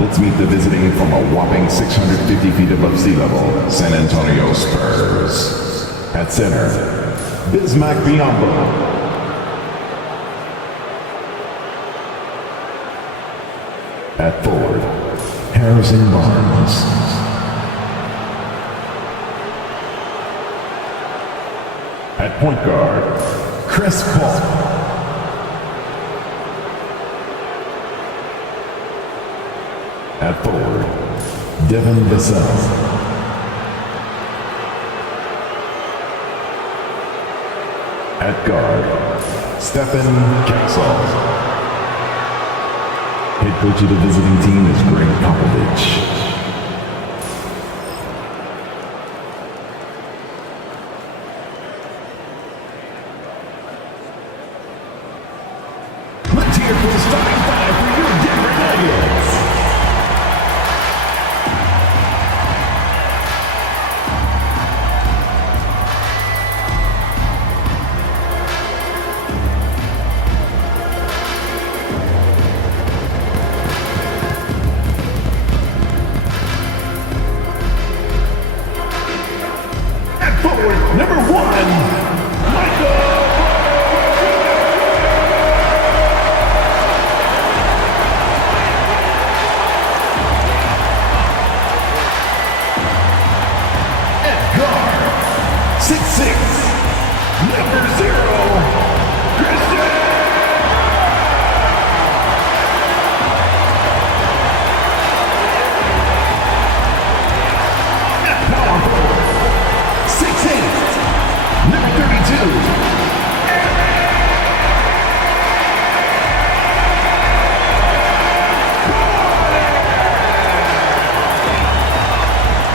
let's meet the visiting from a whopping 650 feet above sea level, San Antonio Spurs. At center, Bismack Biyombo. At forward, Harrison Barnes. At point guard, Chris Paul. At forward, Devin Vassell. At guard, Stephen Castle. Head coach of the visiting team is Greg Popovich. Let's hear for the starting five for your Denver Nuggets. Number one, Michael. At guard, 6'6", number 0, Christian. At power forward, 6'8", number 32.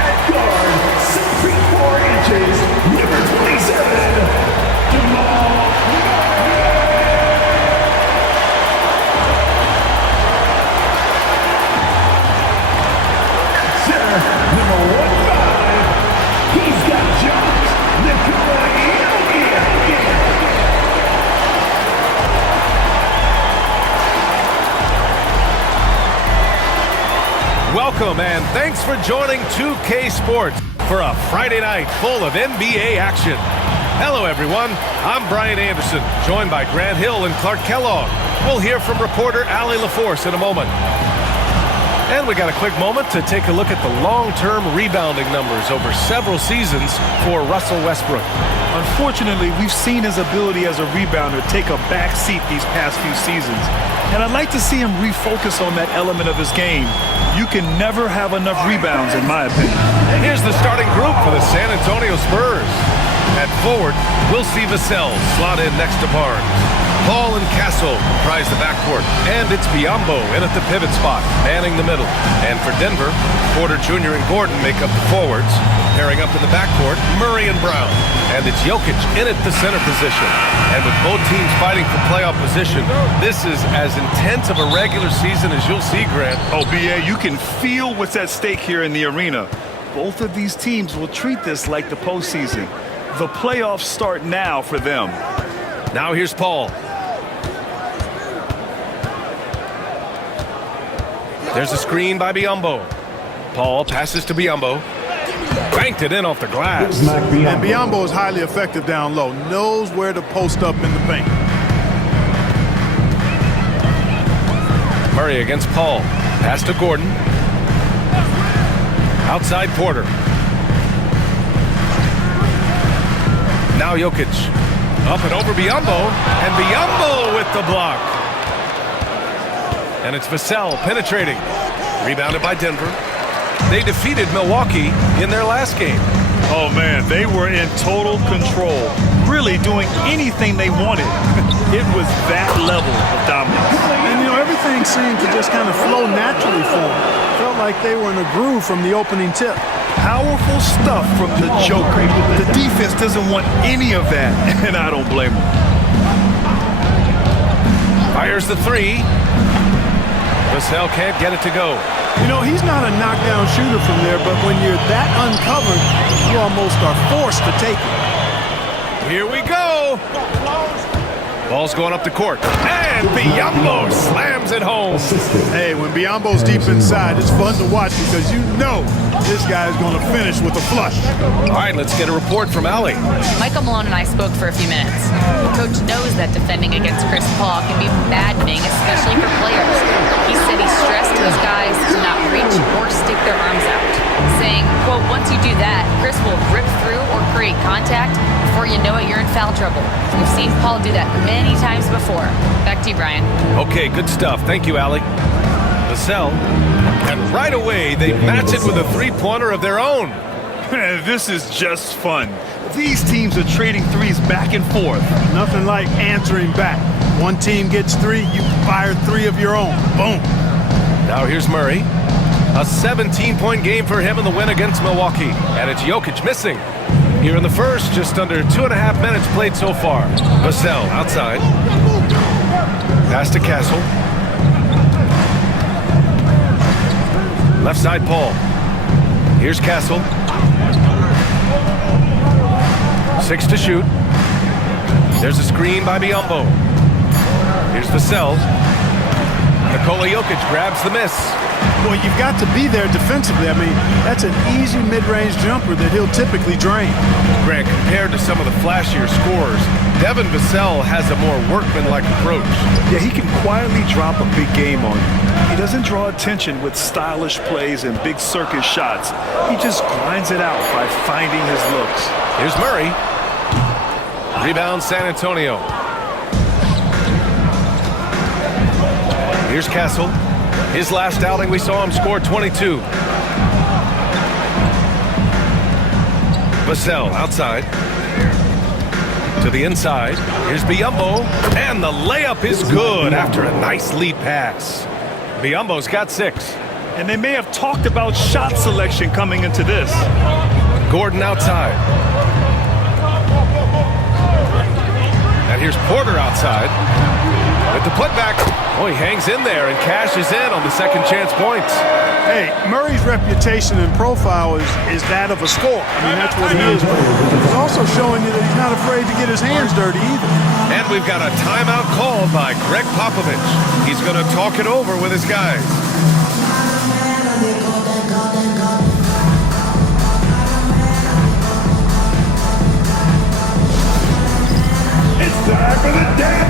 At guard, 6 feet 4 inches, number 27. Jamal. At center, number 15. He's got jumps. Welcome and thanks for joining 2K Sports for a Friday night full of NBA action. Hello everyone, I'm Brian Anderson, joined by Grant Hill and Clark Kellogg. We'll hear from reporter Allie LaForce in a moment. And we got a quick moment to take a look at the long-term rebounding numbers over several seasons for Russell Westbrook. Unfortunately, we've seen his ability as a rebounder take a back seat these past few seasons. And I'd like to see him refocus on that element of his game. You can never have enough rebounds, in my opinion. And here's the starting group for the San Antonio Spurs. At forward, we'll see Vassell slot in next to Barnes. Paul and Castle comprise the backcourt, and it's Biyombo in at the pivot spot, manning the middle. And for Denver, Porter Jr. and Gordon make up the forwards. Pairing up in the backcourt, Murray and Brown. And it's Jokic in at the center position. And with both teams fighting for playoff position, this is as intense of a regular season as you'll see, Grant. Oh, B.A., you can feel what's at stake here in the arena. Both of these teams will treat this like the postseason. The playoffs start now for them. Now here's Paul. There's a screen by Biyombo. Paul passes to Biyombo. Banked it in off the glass. And Biyombo is highly effective down low. Knows where to post up in the paint. Murray against Paul. Pass to Gordon. Outside Porter. Now Jokic. Up and over Biyombo. And Biyombo with the block. And it's Vassell penetrating. Rebounded by Denver. They defeated Milwaukee in their last game. Oh, man, they were in total control. Really doing anything they wanted. It was that level of dominance. And, everything seemed to just kind of flow naturally for them. Felt like they were in a groove from the opening tip. Powerful stuff from the Joker. The defense doesn't want any of that, and I don't blame them. Fires the three. Vassell can't get it to go. He's not a knockdown shooter from there, but when you're that uncovered, you almost are forced to take it. Here we go. Ball's going up the court. And Biyombo slams it home. Hey, when Biyombo's deep inside, it's fun to watch because you know this guy is going to finish with a flush. All right, let's get a report from Allie. Michael Malone and I spoke for a few minutes. The coach knows that defending against Chris Paul can be maddening, especially for players. He said he stressed his guys to not reach or stick their arms out, saying, quote, once you do that, Chris will rip through or create contact. Before you know it, you're in foul trouble. We've seen Paul do that many times before. Back to you, Brian. Okay, good stuff. Thank you, Allie. Vassell. And right away, they match it with a three-pointer of their own. This is just fun. These teams are trading threes back and forth. Nothing like answering back. One team gets three, you fire three of your own. Boom. Now here's Murray. A 17-point game for him in the win against Milwaukee. And it's Jokic missing. Here in the first, just under 2.5 minutes played so far. Vassell outside. Pass to Castle. Left side, Paul. Here's Castle. 6 to shoot. There's a screen by Biyombo. Here's Vassell. Nikola Jokic grabs the miss. Boy, you've got to be there defensively. I mean, that's an easy mid-range jumper that he'll typically drain. Grant, compared to some of the flashier scorers, Devin Vassell has a more workmanlike approach. Yeah, he can quietly drop a big game on you. He doesn't draw attention with stylish plays and big circus shots. He just grinds it out by finding his looks. Here's Murray. Rebound San Antonio. Here's Castle. His last outing, we saw him score 22. Vassell outside. To the inside. Here's Biyombo. And the layup is good after a nice lead pass. Biyombo's got 6. And they may have talked about shot selection coming into this. Gordon outside. And here's Porter outside. With the putback. Oh, he hangs in there and cashes in on the second chance points. Hey, Murray's reputation and profile is that of a scorer. I mean, that's what he is. He's also showing you that he's not afraid to get his hands dirty either. And we've got a timeout called by Greg Popovich. He's going to talk it over with his guys. It's time for the dance.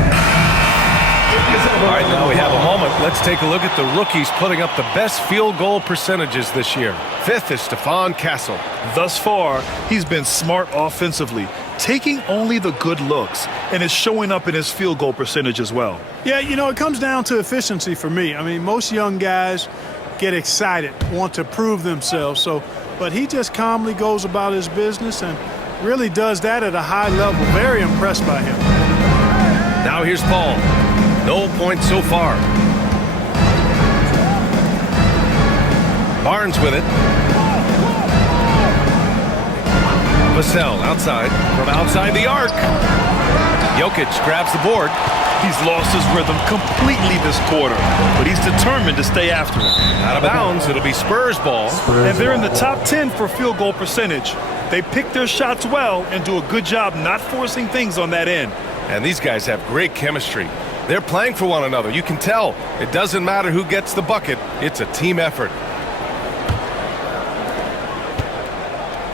All right, now we have a moment. Let's take a look at the rookies putting up the best field goal percentages this year. 5th is Stephon Castle. Thus far, he's been smart offensively, taking only the good looks, and is showing up in his field goal percentage as well. Yeah, you know, it comes down to efficiency for me. I mean, most young guys get excited, want to prove themselves. But he just calmly goes about his business and really does that at a high level. Very impressed by him. Now here's Paul. No points so far. Barnes with it. Vassell outside. From outside the arc. Jokic grabs the board. He's lost his rhythm completely this quarter, but he's determined to stay after it. Out of bounds, it'll be Spurs ball. And they're in the top 10 for field goal percentage. They pick their shots well and do a good job not forcing things on that end. And these guys have great chemistry. They're playing for one another. You can tell. It doesn't matter who gets the bucket. It's a team effort.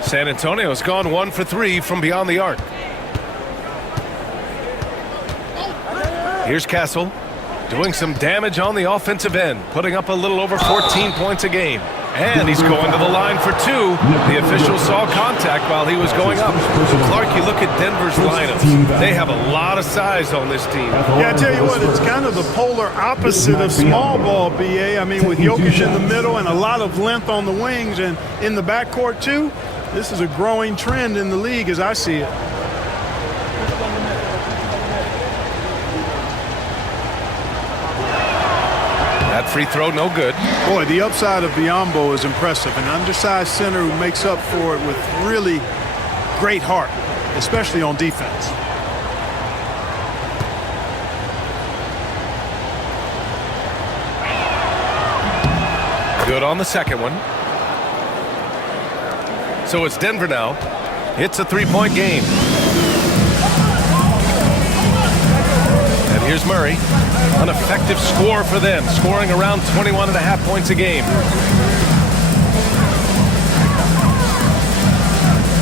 San Antonio's gone 1 for 3 from beyond the arc. Here's Castle doing some damage on the offensive end, putting up a little over 14 points a game. And he's going to the line for 2. The official saw contact while he was going up. Clark, you look at Denver's lineups. They have a lot of size on this team. Yeah, I tell you what, it's kind of the polar opposite of small ball, BA. I mean, with Jokic in the middle and a lot of length on the wings and in the backcourt, too, this is a growing trend in the league as I see it. That free throw, no good. Boy, the upside of Biyombo is impressive. An undersized center who makes up for it with really great heart, especially on defense. Good on the second one. So it's Denver now. It's a 3-point game. Here's Murray. An effective score for them, scoring around 21.5 points a game.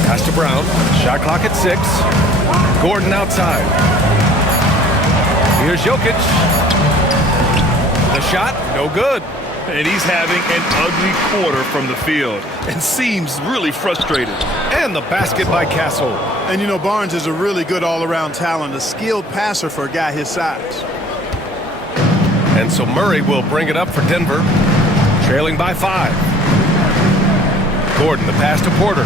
Pass to Brown. Shot clock at 6. Gordon outside. Here's Jokic. The shot, no good. And he's having an ugly quarter from the field and seems really frustrated. And the basket by Castle. And you know, Barnes is a really good all-around talent, a skilled passer for a guy his size. And so Murray will bring it up for Denver, trailing by 5. Gordon, the pass to Porter.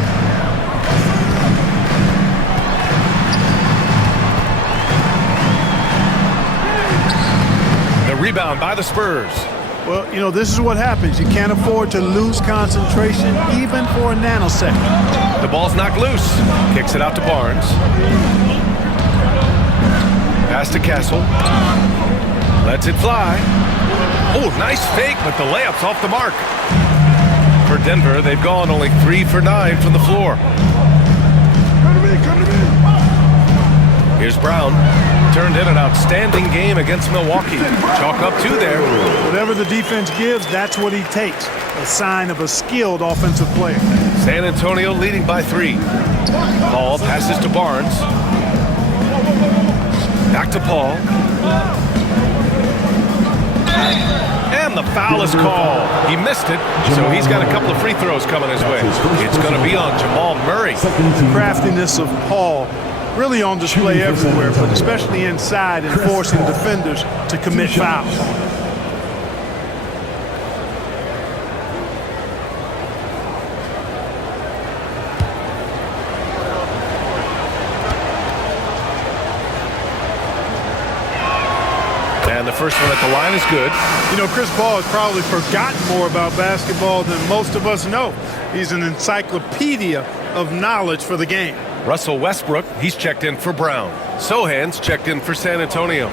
The rebound by the Spurs. Well, you know, this is what happens. You can't afford to lose concentration even for a nanosecond. The ball's knocked loose. Kicks it out to Barnes. Pass to Castle. Lets it fly. Oh, nice fake, but the layup's off the mark. For Denver, they've gone only 3 for 9 from the floor. Come to me. Here's Brown. Turned in an outstanding game against Milwaukee. Chalk up 2 there. Whatever the defense gives, that's what he takes. A sign of a skilled offensive player. San Antonio leading by 3. Paul passes to Barnes. Back to Paul. And the foul is called. He missed it, so he's got a couple of free throws coming his way. It's going to be on Jamal Murray. The craftiness of Paul really on display everywhere, but especially inside and forcing defenders to commit fouls. And the first one at the line is good. You know, Chris Paul has probably forgotten more about basketball than most of us know. He's an encyclopedia of knowledge for the game. Russell Westbrook, he's checked in for Brown. Sohan's checked in for San Antonio.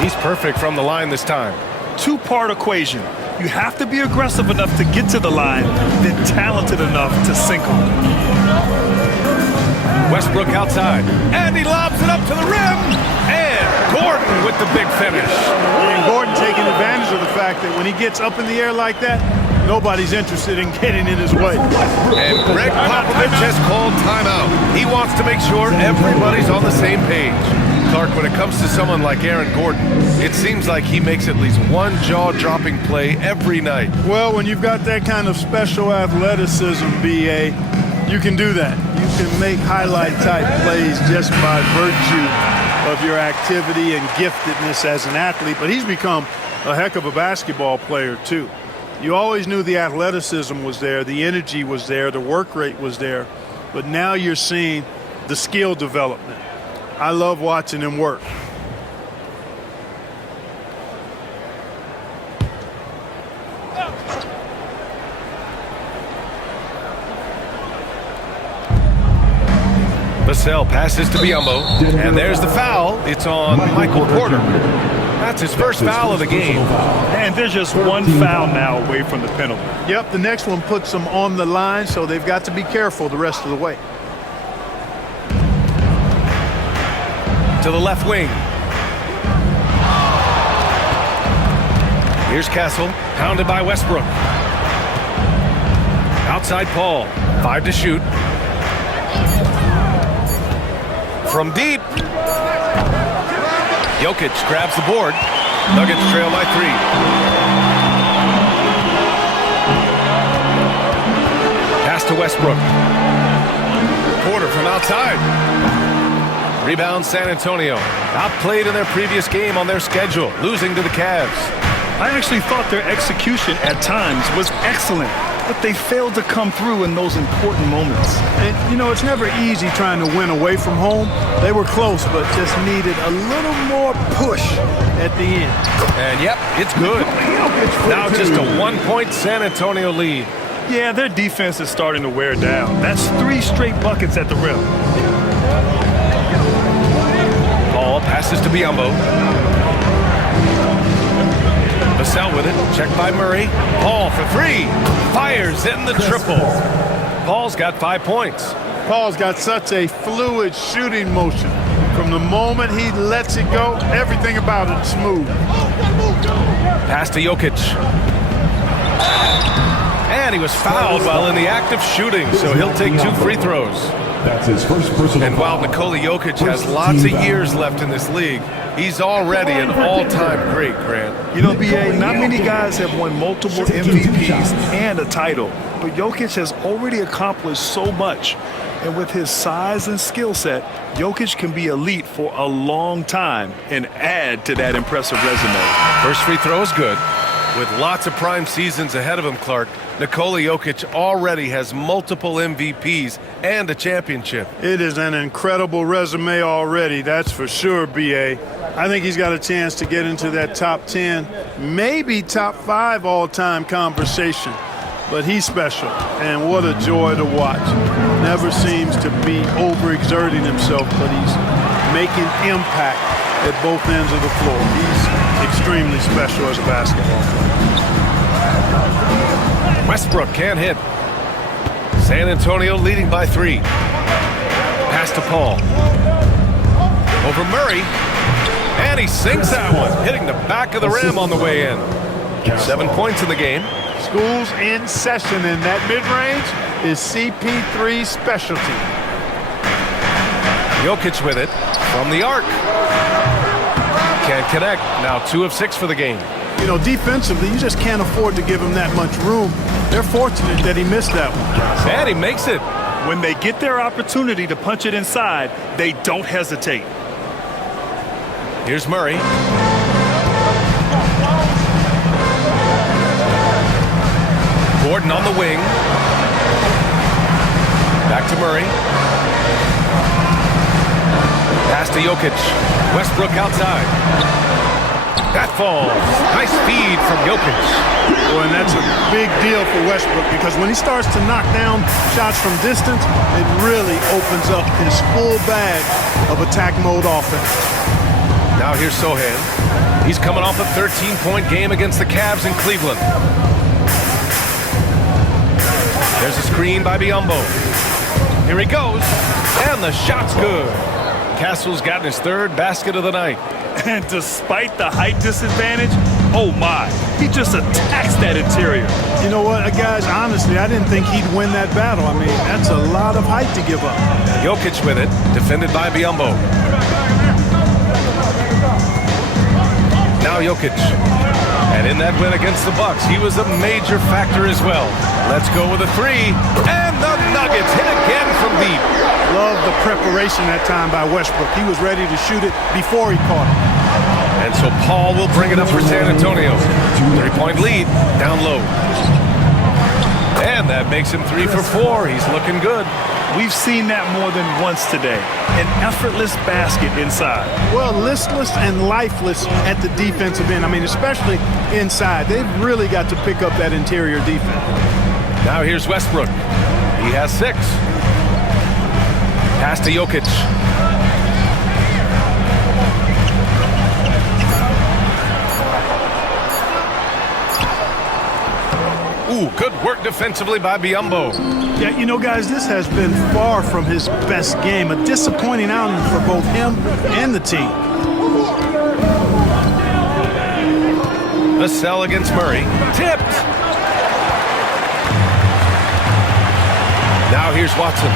He's perfect from the line this time. Two-part equation. You have to be aggressive enough to get to the line, then talented enough to sink them. Westbrook outside, and he lobs it up to the rim, and Gordon with the big finish. And Gordon taking advantage of the fact that when he gets up in the air like that, nobody's interested in getting in his way. And Greg Popovich has called timeout. He wants to make sure everybody's on the same page. Clark, when it comes to someone like Aaron Gordon, it seems like he makes at least one jaw-dropping play every night. Well, when you've got that kind of special athleticism, B.A., you can do that. You can make highlight-type plays just by virtue of your activity and giftedness as an athlete. But he's become a heck of a basketball player, too. You always knew the athleticism was there, the energy was there, the work rate was there. But now you're seeing the skill development. I love watching him work. Vassell passes to Biyombo, and there's the foul. It's on Michael Porter. That's his first foul of the game. And there's just one foul now away from the penalty. Yep, the next one puts them on the line, so they've got to be careful the rest of the way. To the left wing. Here's Castle, pounded by Westbrook. Outside Paul, 5 to shoot. From deep. Jokic grabs the board. Nuggets trail by 3. Pass to Westbrook. Porter from outside. Rebound San Antonio. Outplayed in their previous game on their schedule, losing to the Cavs. I actually thought their execution at times was excellent, but they failed to come through in those important moments. And, you know, it's never easy trying to win away from home. They were close, but just needed a little more push at the end. And, yep, it's good. Now just a 1-point San Antonio lead. Yeah, their defense is starting to wear down. That's 3 straight buckets at the rim. Paul passes to Biyombo. Vassell with it, checked by Murray. Paul for 3, fires in the triple. Paul's got 5 points. Paul's got such a fluid shooting motion. From the moment he lets it go, everything about it is smooth. Pass to Jokic. And he was fouled while in the act of shooting, so he'll take 2 free throws. That's his first personal And while foul. Nikola Jokic has lots of years left in this league, he's already an all-time great, Grant. You know, BA, not many guys have won multiple MVPs and a title, but Jokic has already accomplished so much. And with his size and skill set, Jokic can be elite for a long time and add to that impressive resume. First free throw is good. With lots of prime seasons ahead of him, Clark, Nikola Jokic already has multiple MVPs and a championship. It is an incredible resume already, that's for sure, B.A. I think he's got a chance to get into that top 10, maybe top 5 all-time conversation. But he's special, and what a joy to watch. Never seems to be overexerting himself, but he's making impact at both ends of the floor. He's extremely special as a basketball player. Westbrook can't hit. San Antonio leading by 3. Pass to Paul. Over Murray. And he sinks that one, hitting the back of the rim on the way in. 7 points in the game. School's in session, and that mid-range is CP3's specialty. Jokic with it from the arc. Can't connect. Now 2 of 6 for the game. You know, defensively, you just can't afford to give him that much room. They're fortunate that he missed that one. And he makes it. When they get their opportunity to punch it inside, they don't hesitate. Here's Murray. Gordon on the wing. Back to Murray. Pass to Jokic. Westbrook outside. That falls. Nice feed from Jokic. Boy, and that's a big deal for Westbrook because when he starts to knock down shots from distance, it really opens up his full bag of attack mode offense. Now here's Sohan. He's coming off a 13-point game against the Cavs in Cleveland. There's a screen by Biyombo. Here he goes, and the shot's good. Castle's gotten his 3rd basket of the night. And despite the height disadvantage, oh my, he just attacks that interior. You know what, guys, honestly, I didn't think he'd win that battle. I mean, that's a lot of height to give up. Jokic with it, defended by Biyombo. Now Jokic. And in that win against the Bucks, he was a major factor as well. Let's go with a 3. And the Nuggets hit again from deep. Love the preparation that time by Westbrook. He was ready to shoot it before he caught it. And so Paul will bring it up for San Antonio. 3-point lead, down low. And that makes him 3 for 4. He's looking good. We've seen that more than once today. An effortless basket inside. Well, listless and lifeless at the defensive end. I mean, especially inside. They've really got to pick up that interior defense. Now here's Westbrook. He has 6. Pass to Jokic. Ooh, good work defensively by Biyombo. Yeah, you know, guys, this has been far from his best game. A disappointing outing for both him and the team. Vassell against Murray. Tipped. Now here's Watson.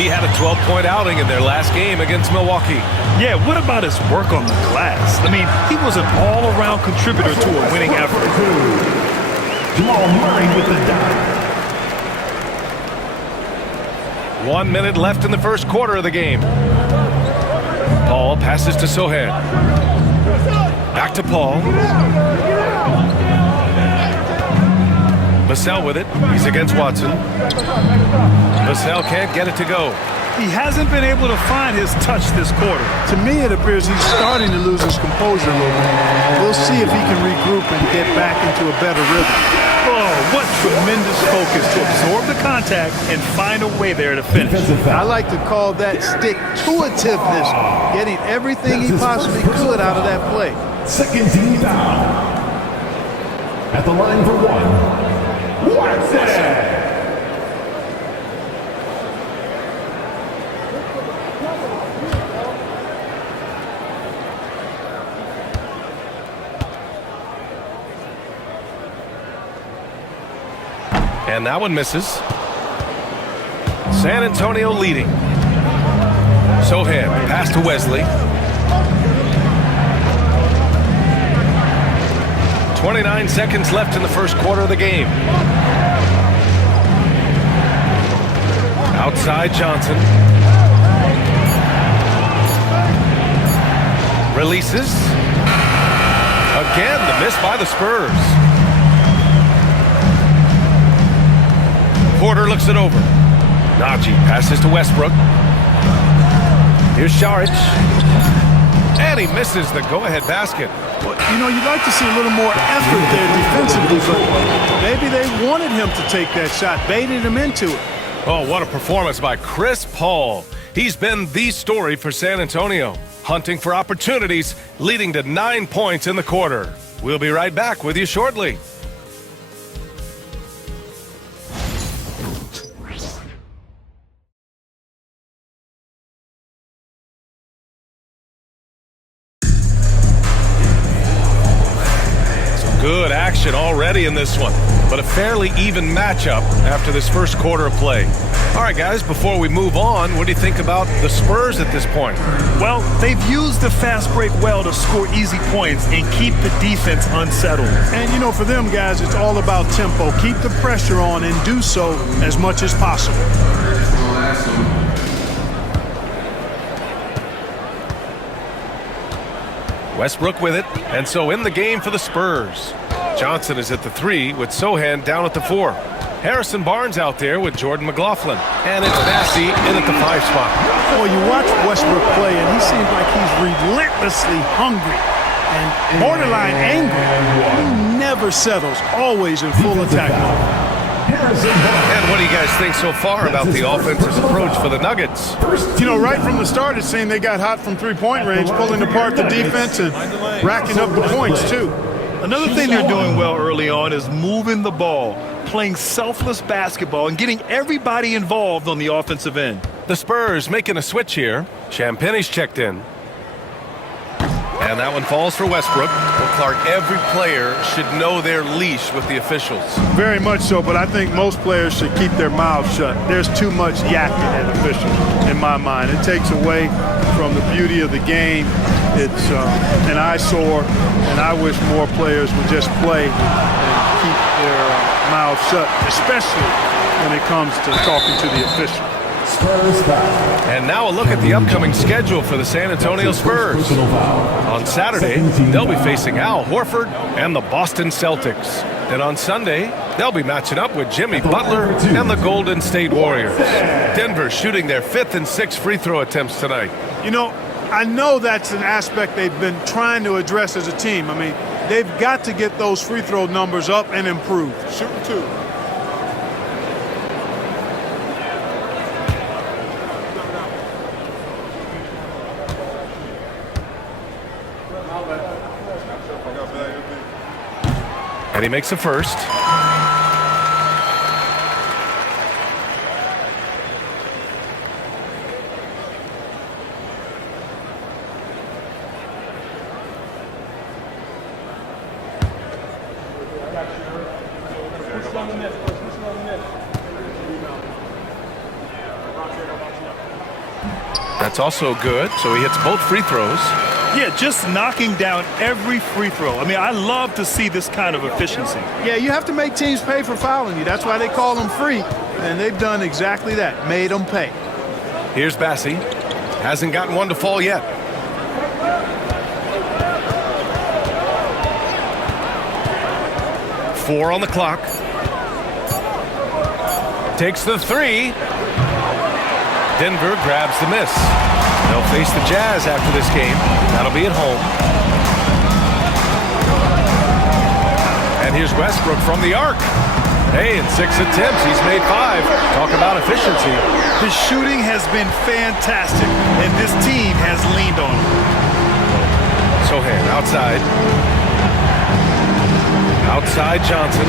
He had a 12-point outing in their last game against Milwaukee. Yeah, what about his work on the glass? I mean, he was an all-around contributor to a winning effort. Jamal Murray with the dime. 1 minute left in the first quarter of the game. Paul passes to Sohan. Back to Paul. Vassell with it. He's against Watson. Vassell can't get it to go. He hasn't been able to find his touch this quarter. To me, it appears he's starting to lose his composure a little bit. We'll see if he can regroup and get back into a better rhythm. Oh, what tremendous focus to absorb the contact and find a way there to finish. I like to call that stick-to-itiveness, getting everything he possibly could out of that play. Second team foul. At the line for 1. Watson. And that one misses. San Antonio leading. Sohan, pass to Wesley. 29 seconds left in the first quarter of the game. Outside Johnson. Releases. Again, the miss by the Spurs. Porter looks it over. Najee passes to Westbrook. Here's Saric. And he misses the go-ahead basket. Well, you know, you'd like to see a little more effort there defensively, but maybe they wanted him to take that shot, baited him into it. Oh, what a performance by Chris Paul. He's been the story for San Antonio, hunting for opportunities, leading to 9 points in the quarter. We'll be right back with you shortly. Good action already in this one, but a fairly even matchup after this first quarter of play. All right, guys, before we move on, what do you think about the Spurs at this point? Well, they've used the fast break well to score easy points and keep the defense unsettled. And, you know, for them guys, it's all about tempo. Keep the pressure on and do so as much as possible. Westbrook with it, and so in the game for the Spurs. Johnson is at the 3 with Sohan down at the 4. Harrison Barnes out there with Jordan McLaughlin. And it's Massey in at the 5 spot. Oh, you watch Westbrook play, and he seems like he's relentlessly hungry and borderline angry. He never settles, always in full attack mode. And what do you guys think so far about the offensive approach for the Nuggets? You know, right from the start, it seemed they got hot from three-point range, pulling apart the defense and racking up the points, too. Another thing they're doing well early on is moving the ball, playing selfless basketball, and getting everybody involved on the offensive end. The Spurs making a switch here. Champagne's checked in. And that one falls for Westbrook. Well, Clark, every player should know their leash with the officials. Very much so, but I think most players should keep their mouths shut. There's too much yakking at officials, in my mind. It takes away from the beauty of the game. It's an eyesore, and I wish more players would just play and keep their mouths shut, especially when it comes to talking to the official. And now a look at the upcoming schedule for the San Antonio Spurs. On Saturday, they'll be facing Al Horford and the Boston Celtics. And on Sunday, they'll be matching up with Jimmy Butler and the Golden State Warriors. Denver shooting their 5th and 6th free throw attempts tonight. You know, I know that's an aspect they've been trying to address as a team. I mean, they've got to get those free throw numbers up and improve. Shooting 2. And he makes the first. That's also good, so he hits both free throws. Yeah, just knocking down every free throw. I mean, I love to see this kind of efficiency. Yeah, you have to make teams pay for fouling you. That's why they call them free, and they've done exactly that, made them pay. Here's Bassey. Hasn't gotten one to fall yet. Four on the clock. Takes the 3. Denver grabs the miss. They'll face the Jazz after this game. That'll be at home. And here's Westbrook from the arc. Hey, in 6 attempts, he's made 5. Talk about efficiency. His shooting has been fantastic, and this team has leaned on him. Sohan outside. Outside Johnson.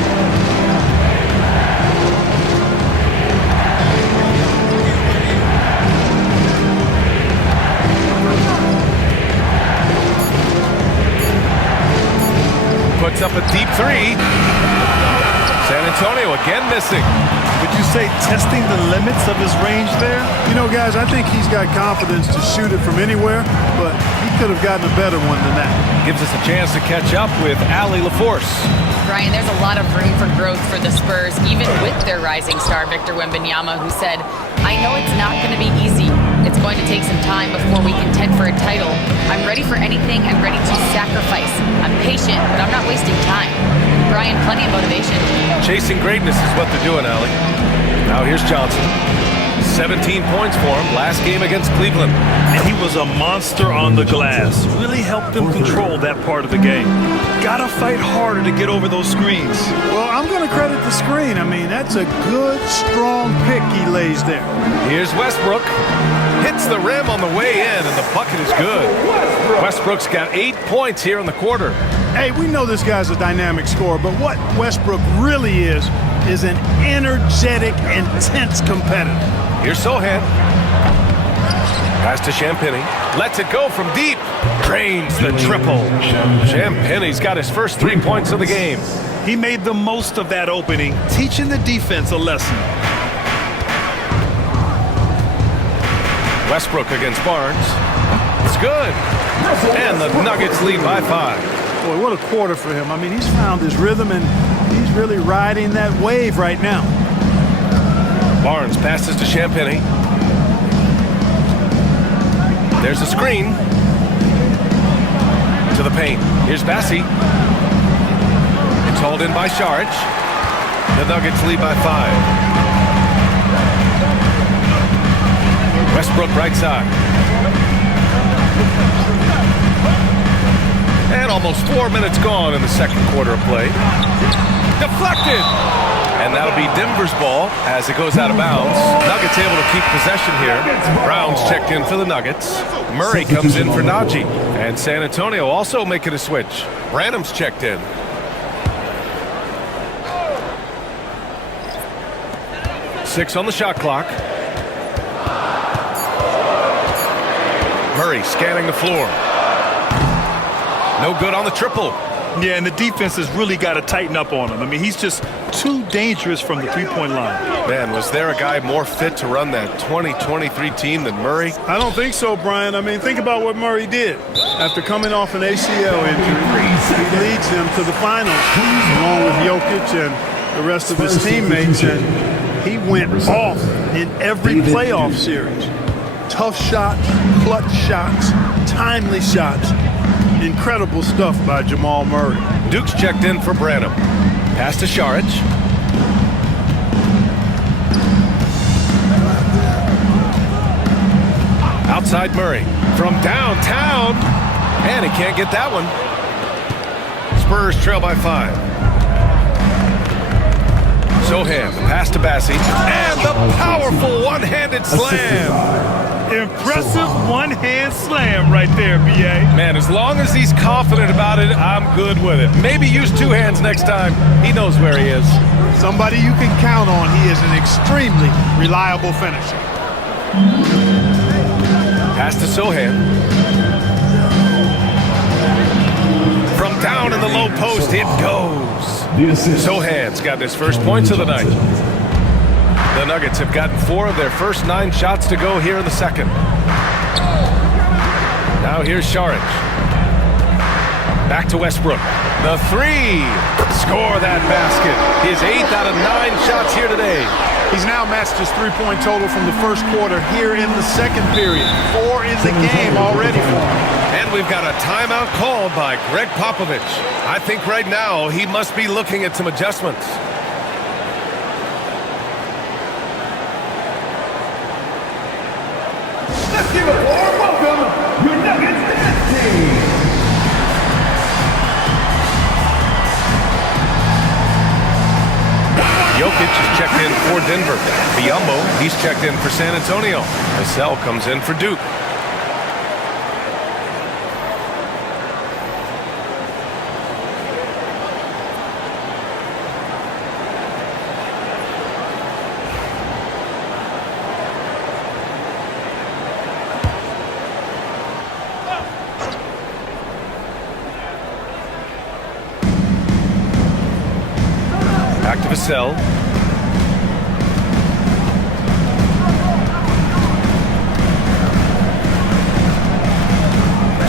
Puts up a deep 3. San Antonio again missing. Would you say testing the limits of his range there? You know, guys, I think he's got confidence to shoot it from anywhere, but he could have gotten a better one than that. Gives us a chance to catch up with Allie LaForce. Brian, there's a lot of room for growth for the Spurs, even with their rising star, Victor Wembanyama, who said, I know it's not going to be easy. It's going to take some time before we contend for a title. I'm ready for anything. I'm ready to sacrifice. I'm patient, but I'm not wasting time. Brian, plenty of motivation. Chasing greatness is what they're doing, Allie. Now here's Johnson. 17 points for him last game against Cleveland. And he was a monster on the glass. Really helped them control that part of the game. Gotta fight harder to get over those screens. Well, I'm going to credit the screen. I mean, that's a good, strong pick he lays there. Here's Westbrook. Hits the rim on the way in, and the bucket is good. Westbrook's got 8 points here in the quarter. Hey, we know this guy's a dynamic scorer, but what Westbrook really is an energetic, intense competitor. Here's Sohan. Pass to Champagny. Lets it go from deep. Drains the triple. Champagny's got his first 3 points of the game. He made the most of that opening, teaching the defense a lesson. Westbrook against Barnes. It's good. And the Nuggets lead by 5. Boy, what a quarter for him. I mean, he's found his rhythm, and he's really riding that wave right now. Barnes passes to Champagny. There's a screen. To the paint. Here's Bassi. It's hauled in by Saric. The Nuggets lead by 5. Westbrook right side. And almost 4 minutes gone in the second quarter of play. Deflected! And that'll be Denver's ball as it goes out of bounds. Nuggets able to keep possession here. Brown's checked in for the Nuggets. Murray comes in for Najee. And San Antonio also making a switch. Branham's checked in. Six on the shot clock. Murray scanning the floor. No good on the triple. Yeah, and the defense has really got to tighten up on him. I mean, he's just too dangerous from the three-point line. Man, was there a guy more fit to run that 2023 team than Murray? I don't think so, Brian. I mean, think about what Murray did. After coming off an ACL injury, he leads them to the finals along with Jokic and the rest of his teammates, and he went off in every playoff series. Tough shots, clutch shots, timely shots. Incredible stuff by Jamal Murray. Duke's checked in for Branham. Pass to Saric. Outside Murray. From downtown. And he can't get that one. Spurs trail by 5. Sohan, the pass to Bassi. And the powerful one-handed slam. Impressive one-hand slam right there, B.A. Man, as long as he's confident about it, I'm good with it. Maybe use 2 hands next time. He knows where he is. Somebody you can count on. He is an extremely reliable finisher. Pass to Sohan. From down in the low post, it goes. Sohan's got his first points of the night. The Nuggets have gotten 4 of their first 9 shots to go here in the second. Now here's Saric. Back to Westbrook. The 3. Score that basket. His 8th out of 9 shots here today. He's now matched his three-point total from the first quarter here in the second period. 4 in the game already for him. And we've got a timeout called by Greg Popovich. I think right now he must be looking at some adjustments. Let's give a warm welcome, your Nuggets dance team. Jokic is checked in for Denver. Biyombo, he's checked in for San Antonio. Vassell comes in for Duke. Back to Vassell.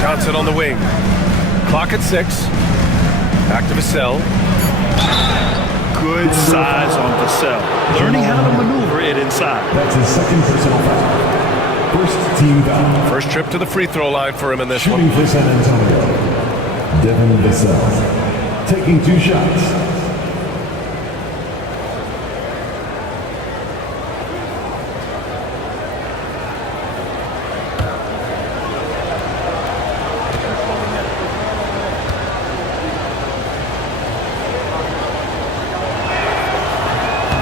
Johnson on the wing. Clock at 6. Back to Vassell. Good size on Vassell. Learning how to maneuver it inside. That's his second personal foul. First team foul. First trip to the free throw line for him in this Shooting one. for San Antonio, Devin Vassell. Taking 2 shots.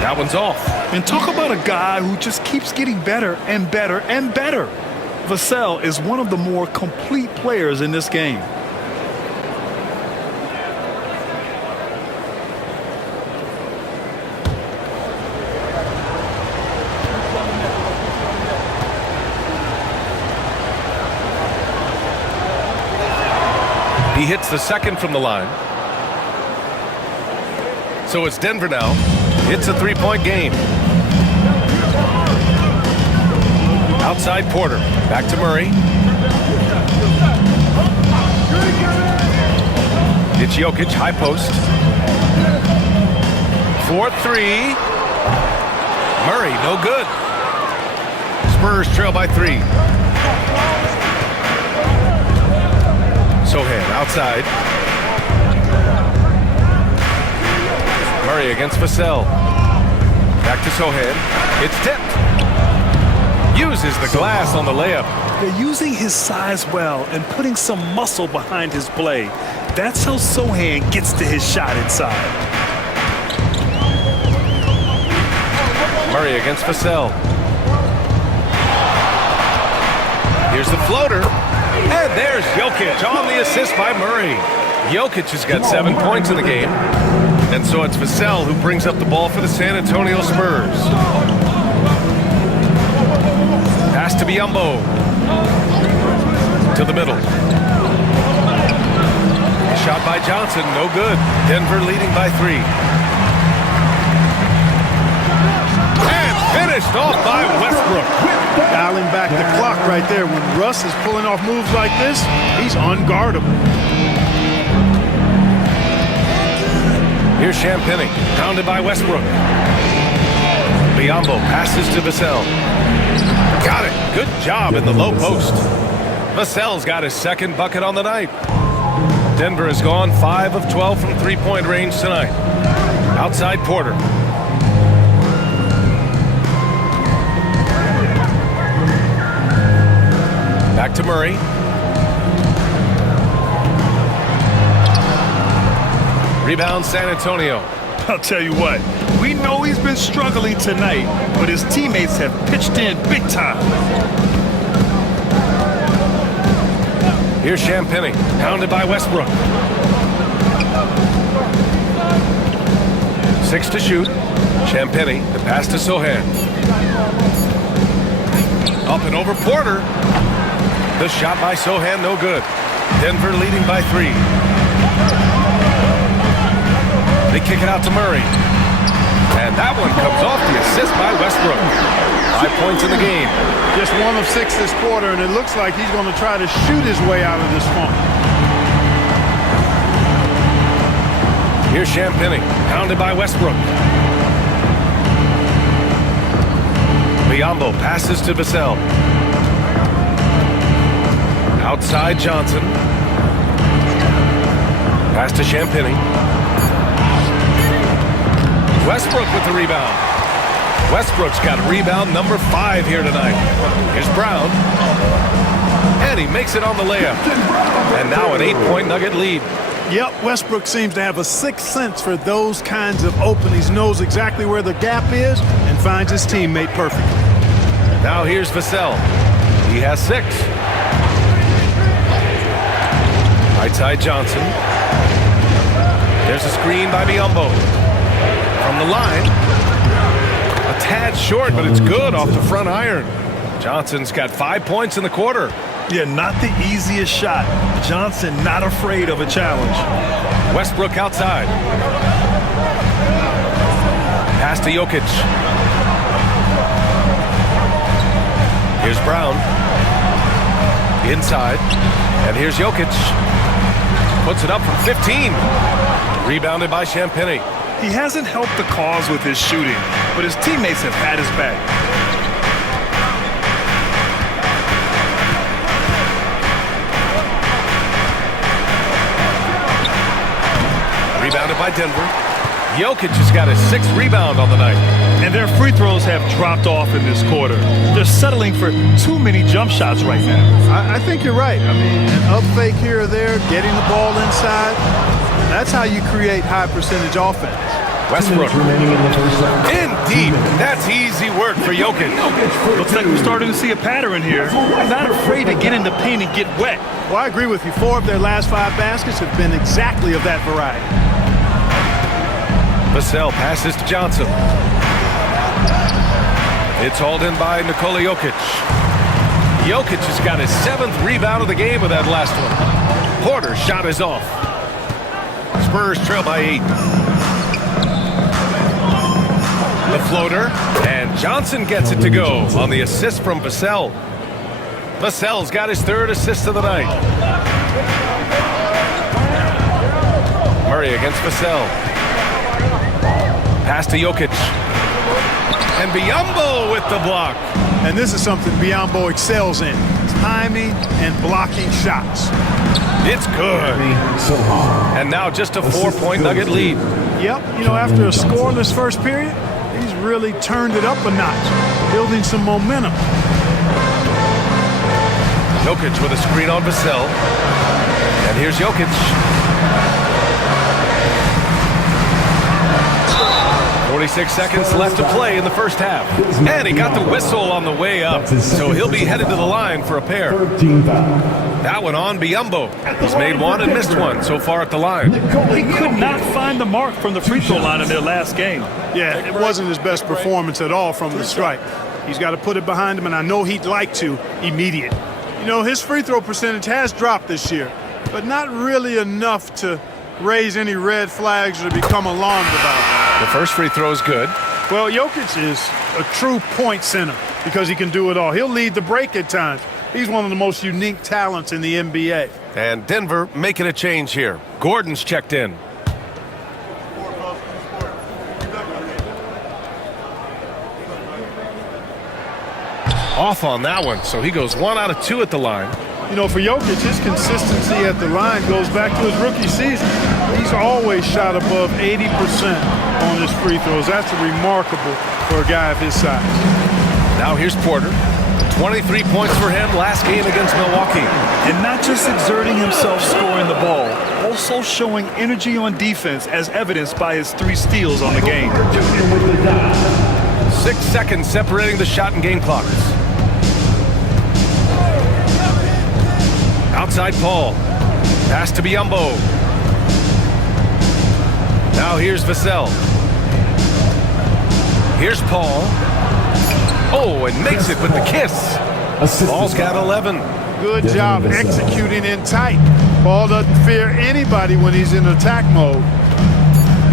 That one's off. And talk about a guy who just keeps getting better and better and better. Vassell is one of the more complete players in this game. He hits the second from the line. So it's Denver now. It's a 3-point game. Outside Porter. Back to Murray. It's Jokic, high post. 4-3. Murray, no good. Spurs trail by 3. Sohan outside. Murray against Vassell. Back to Sohan. It's tipped. Uses the glass on the layup. They're using his size well and putting some muscle behind his play. That's how Sohan gets to his shot inside. Murray against Vassell. Here's the floater. And there's Jokic on the assist by Murray. Jokic has got 7 points in the game. And so it's Vassell who brings up the ball for the San Antonio Spurs. Pass to Biyombo. To the middle. Shot by Johnson, no good. Denver leading by 3. And finished off by Westbrook. Dialing back the clock right there. When Russ is pulling off moves like this, he's unguardable. Here's Champagny, pounded by Westbrook. Biyombo passes to Vassell. Got it. Good job in the low post. Vassell's got his second bucket on the night. Denver has gone 5 of 12 from three-point range tonight. Outside Porter. Back to Murray. Rebound San Antonio. I'll tell you what, we know he's been struggling tonight, but his teammates have pitched in big time. Here's Champagny, pounded by Westbrook. 6 to shoot. Champagny, the pass to Sohan. Up and over Porter. The shot by Sohan, no good. Denver leading by 3. They kick it out to Murray. And that one comes off the assist by Westbrook. 5 points in the game. Just 1 of 6 this quarter, and it looks like he's going to try to shoot his way out of this funk. Here's Champagny, pounded by Westbrook. Biyombo passes to Vassell. Outside Johnson. Pass to Champagny. Westbrook with the rebound. Westbrook's got rebound number 5 here tonight. Here's Brown. And he makes it on the layup. And now an 8-point Nugget lead. Yep, Westbrook seems to have a sixth sense for those kinds of openings. Knows exactly where the gap is and finds his teammate perfectly. Now here's Vassell. He has 6. Right side Johnson. There's a screen by Biyombo. From the line. A tad short, but it's good off the front iron. Johnson's got 5 points in the quarter. Yeah, not the easiest shot. Johnson not afraid of a challenge. Westbrook outside. Pass to Jokic. Here's Brown. Inside. And here's Jokic. Puts it up from 15. Rebounded by Champagnie. He hasn't helped the cause with his shooting, but his teammates have had his back. Rebounded by Denver. Jokic has got his 6th rebound on the night. And their free throws have dropped off in this quarter. They're settling for too many jump shots right now. I think you're right. I mean, an up fake here or there, getting the ball inside, that's how you create high percentage offense. Westbrook. In deep. That's easy work for Jokic. Looks like we're starting to see a pattern here. Not afraid to get in the paint and get wet. Well, I agree with you. 4 of their last 5 baskets have been exactly of that variety. Vassell passes to Johnson. It's hauled in by Nikola Jokic. Jokic has got his 7th rebound of the game with that last one. Porter's shot is off. Spurs trail by 8. The floater, and Johnson gets it to go on the assist from Vassell. Vassell's got his 3rd assist of the night. Murray against Vassell. Pass to Jokic. And Biyombo with the block. And this is something Biyombo excels in. Timing and blocking shots. It's good. And now just a 4-point Nugget lead. Yep, you know, after a scoreless first period, he's really turned it up a notch, building some momentum. Jokic with a screen on Vassell. And here's Jokic. 46 seconds left to play in the first half. And he got the whistle on the way up, so he'll be headed to the line for a pair. That one on Biyombo. He's made 1 and missed 1 so far at the line. He could not find the mark from the free throw line in their last game. Yeah, it wasn't his best performance at all from the stripe. He's got to put it behind him, and I know he'd like to immediate. You know, his free throw percentage has dropped this year, but not really enough to raise any red flags or become alarmed about it. The first free throw is good. Well, Jokic is a true point center because he can do it all. He'll lead the break at times. He's one of the most unique talents in the NBA. And Denver making a change here. Gordon's checked in. Off on that one, so he goes 1 out of 2 at the line. You know, for Jokic, his consistency at the line goes back to his rookie season. He's always shot above 80% on his free throws. That's remarkable for a guy of his size. Now here's Porter. 23 points for him last game against Milwaukee. And not just exerting himself scoring the ball, also showing energy on defense as evidenced by his 3 steals on the game. 6 seconds separating the shot and game clocks. Outside Paul. Pass to Biyombo. Now here's Vassell. Here's Paul. Oh, and makes it with the kiss. Paul's got 11. Good job executing in tight. Paul doesn't fear anybody when he's in attack mode.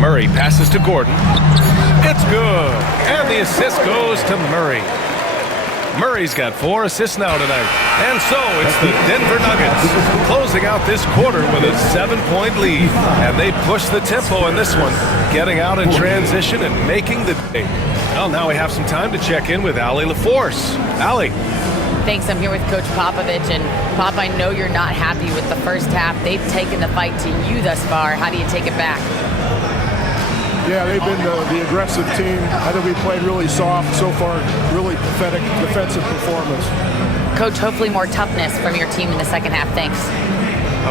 Murray passes to Gordon. It's good. And the assist goes to Murray. Murray's got 4 assists now tonight. And so it's the Denver Nuggets closing out this quarter with a 7-point lead. And they push the tempo in this one, getting out in transition and making the day. Well, now we have some time to check in with Allie LaForce. Allie. Thanks. I'm here with Coach Popovich. And Pop, I know you're not happy with the first half. They've taken the fight to you thus far. How do you take it back? Yeah, they've been the aggressive team. I think we played really soft so far, really pathetic defensive performance. Coach, hopefully more toughness from your team in the second half. Thanks.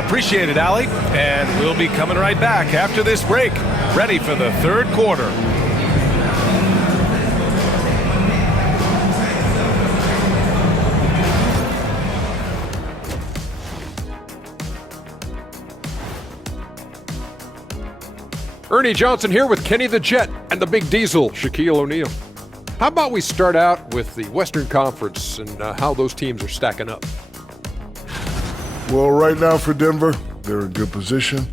Appreciate it, Allie. And we'll be coming right back after this break, ready for the third quarter. Ernie Johnson here with Kenny the Jet and the Big Diesel, Shaquille O'Neal. How about we start out with the Western Conference and how those teams are stacking up? Well, right now for Denver, they're in good position.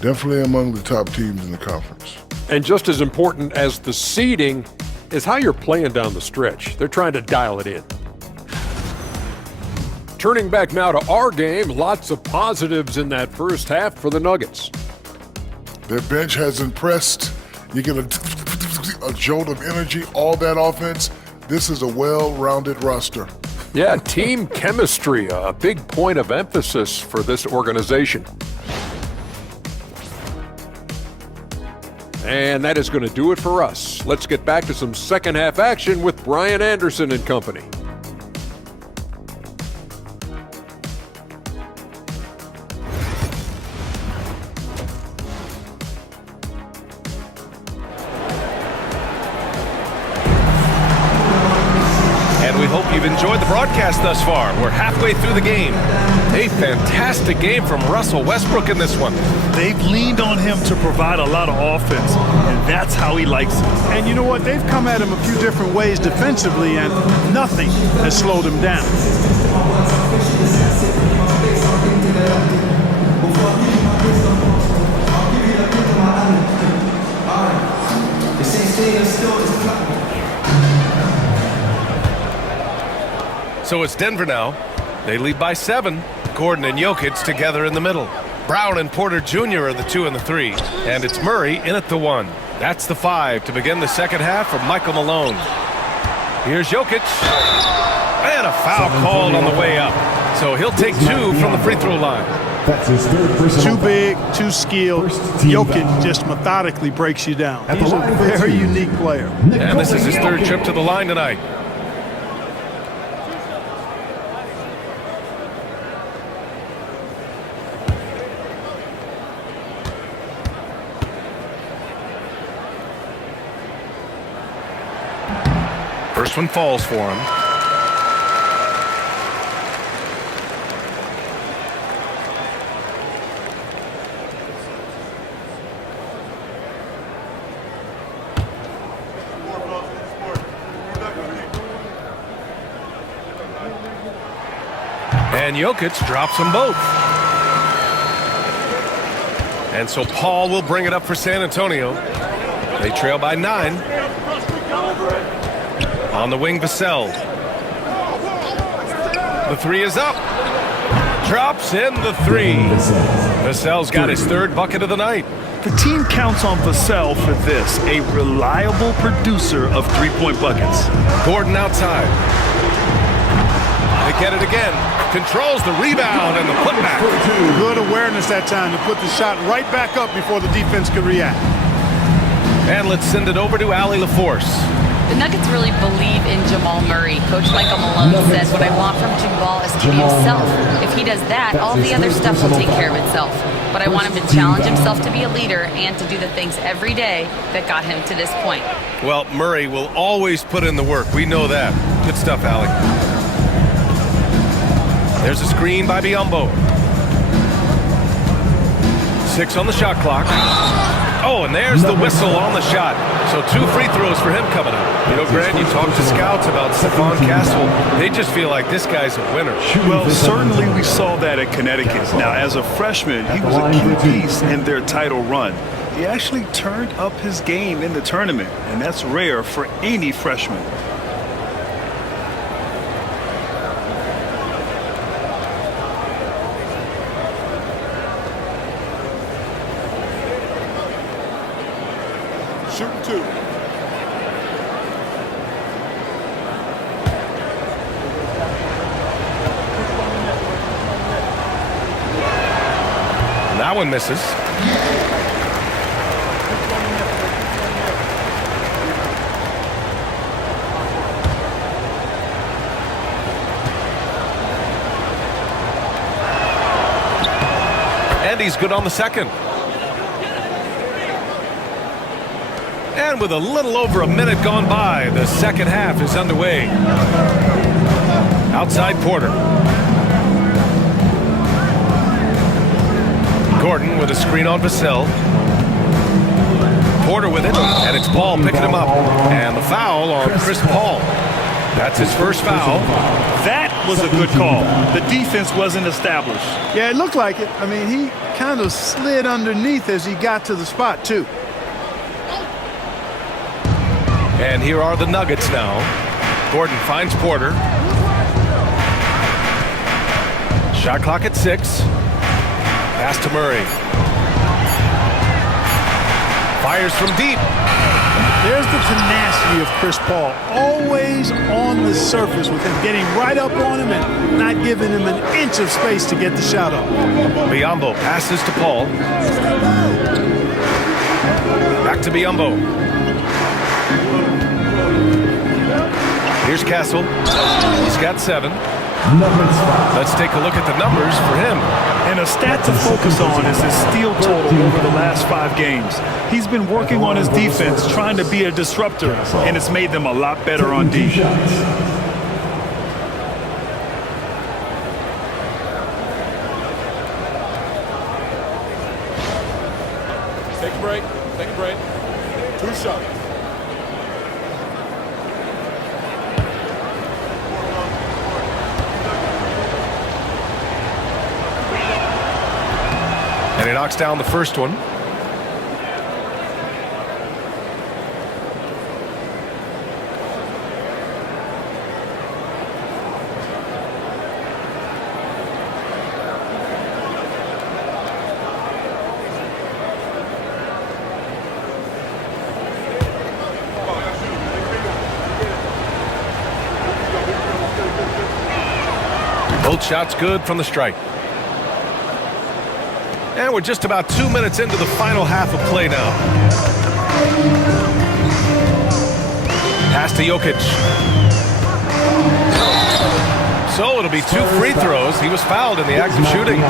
Definitely among the top teams in the conference. And just as important as the seeding is how you're playing down the stretch. They're trying to dial it in. Turning back now to our game, lots of positives in that first half for the Nuggets. Their bench has impressed. You get a jolt of energy, all that offense. This is a well-rounded roster. Yeah, team chemistry, a big point of emphasis for this organization. And that is going to do it for us. Let's get back to some second half action with Brian Anderson and company. And we hope you've enjoyed the broadcast thus far. We're halfway through the game. A fantastic game from Russell Westbrook in this one. They've leaned on him to provide a lot of offense, and that's how he likes it. And you know what? They've come at him a few different ways defensively, and nothing has slowed him down. So it's Denver now. They lead by 7. Gordon and Jokic together in the middle. Brown and Porter Jr. are the 2 and the 3. And it's Murray in at the 1. That's the 5 to begin the second half for Michael Malone. Here's Jokic. And a foul called on the way up. So he'll take 2 from the free throw line. That's his third personal. Too big, too skilled. Jokic just methodically breaks you down. He's a very unique player. And this is his third trip to the line tonight. First one falls for him. And Jokic drops them both. And so Paul will bring it up for San Antonio. They trail by 9. On the wing, Vassell. The 3 is up. Drops in the 3. Vassell's got his third bucket of the night. The team counts on Vassell for this, a reliable producer of three-point buckets. Gordon outside. They get it again. Controls the rebound and the putback. Good awareness that time to put the shot right back up before the defense could react. And let's send it over to Allie LaForce. The Nuggets really believe in Jamal Murray. Coach Michael Malone says, what I want from Jamal is to be himself. If he does that, all the other stuff will take care of itself. But I want him to challenge himself to be a leader and to do the things every day that got him to this point. Well, Murray will always put in the work. We know that. Good stuff, Allie. There's a screen by Biyombo. 6 on the shot clock. Oh, and there's the whistle on the shot. So 2 free throws for him coming up. You know, Grant, you talk to scouts about Stephon Castle. They just feel like this guy's a winner. Well, certainly we saw that at Connecticut. Now, as a freshman, he was a key piece in their title run. He actually turned up his game in the tournament, and that's rare for any freshman. Shooting 2. That one misses. And he's good on the second. And with a little over a minute gone by, the second half is underway. Outside Porter. Gordon with a screen on Vassell. Porter with it, and it's Paul picking him up. And the foul on Chris Paul. That's his first foul. That was a good call. The defense wasn't established. Yeah, it looked like it. I mean, he kind of slid underneath as he got to the spot, too. And here are the Nuggets now. Gordon finds Porter. Shot clock at 6. Pass to Murray. Fires from deep. There's the tenacity of Chris Paul. Always on the surface with him, getting right up on him and not giving him an inch of space to get the shot off. Biyombo passes to Paul. Back to Biyombo. Here's Castle. He's got 7. Let's take a look at the numbers for him. And a stat to focus on is his steal total over the last 5 games. He's been working on his defense, trying to be a disruptor, and it's made them a lot better on D. Take a break. Take a break. 2 shots. And he knocks down the first one. Both shots good from the strike. And we're just about 2 minutes into the final half of play now. Pass to Jokic. So it'll be 2 free throws. He was fouled in the act of shooting.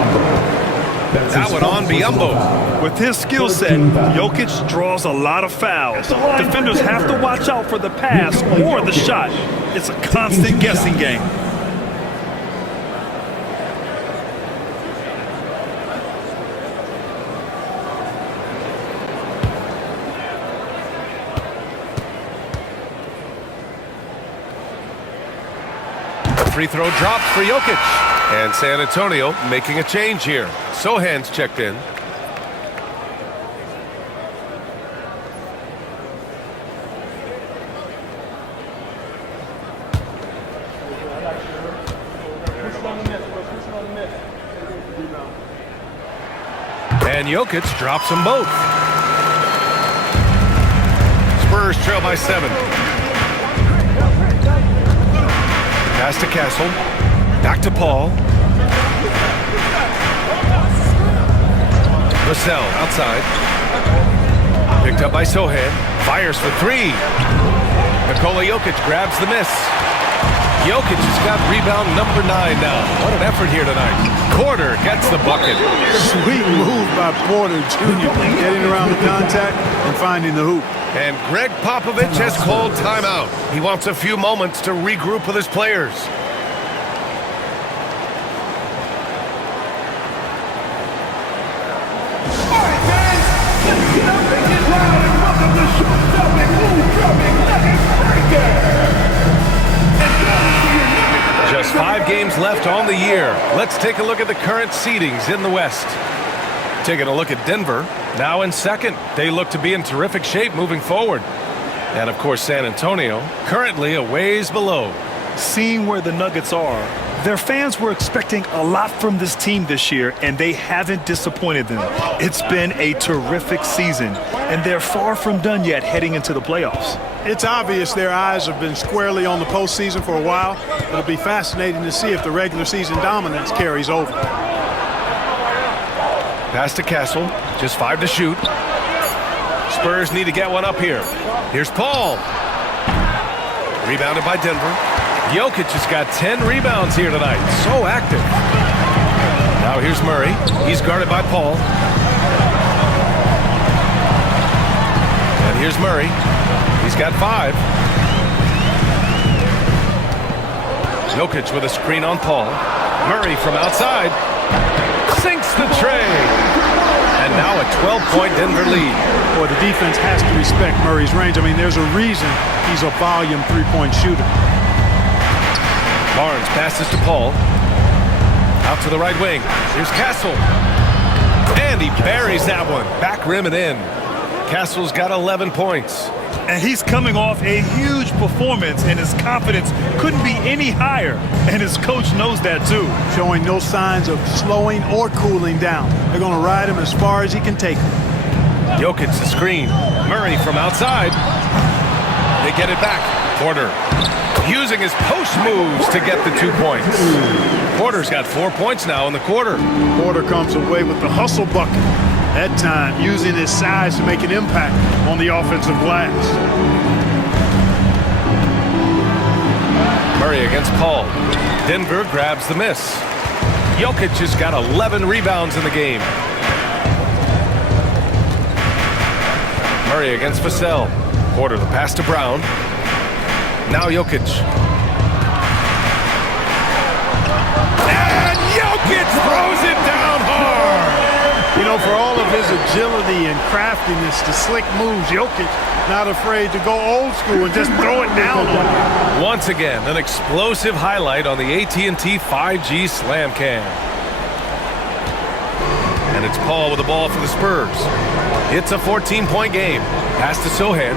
That one on Biyombo. With his skill set, Jokic draws a lot of fouls. Defenders have to watch out for the pass or the shot. It's a constant guessing game. Free throw dropped for Jokic. And San Antonio making a change here. Sohan's checked in. And Jokic drops them both. Spurs trail by 7. Pass to Castle. Back to Paul. Vassell outside. Picked up by Sohan. Fires for 3. Nikola Jokic grabs the miss. Jokic has got rebound number 9 now. What an effort here tonight. Porter gets the bucket. Sweet move by Porter Jr. Getting around the contact and finding the hoop. And Greg Popovich has called timeout. He wants a few moments to regroup with his players. Just 5 games left on the year. Let's take a look at the current seedings in the West. Taking a look at Denver, now in 2nd. They look to be in terrific shape moving forward. And of course, San Antonio, currently a ways below. Seeing where the Nuggets are, their fans were expecting a lot from this team this year, and they haven't disappointed them. It's been a terrific season, and they're far from done yet heading into the playoffs. It's obvious their eyes have been squarely on the postseason for a while. It'll be fascinating to see if the regular season dominance carries over. Pass to Castle, just 5 to shoot. Spurs need to get one up here. Here's Paul. Rebounded by Denver. Jokic has got 10 rebounds here tonight. So active. Now here's Murray. He's guarded by Paul. And here's Murray. He's got 5. Jokic with a screen on Paul. Murray from outside. Sinks the tray. And now a 12-point Denver lead. Boy, the defense has to respect Murray's range. I mean, there's a reason he's a volume 3-point shooter. Barnes passes to Paul. Out to the right wing. Here's Castle. And he buries that one. Back rim and in. Castle's got 11 points. And he's coming off a huge performance, and his confidence couldn't be any higher. And his coach knows that, too. Showing no signs of slowing or cooling down. They're going to ride him as far as he can take him. Jokic the screen. Murray from outside. They get it back. Porter using his post moves to get the 2 points. Porter's got 4 points now in the quarter. Porter comes away with the hustle bucket. That time using his size to make an impact on the offensive glass. Murray against Paul. Denver grabs the miss. Jokic has got 11 rebounds in the game. Murray against Vassell. Porter the pass to Brown. Now Jokic. And Jokic throws it down hard. You know, for all of his agility and craftiness, the slick moves, Jokic not afraid to go old school and just throw it down on him. Once again, an explosive highlight on the AT&T 5G Slam Cam. And it's Paul with the ball for the Spurs. It's a 14-point game. Pass to Sohan.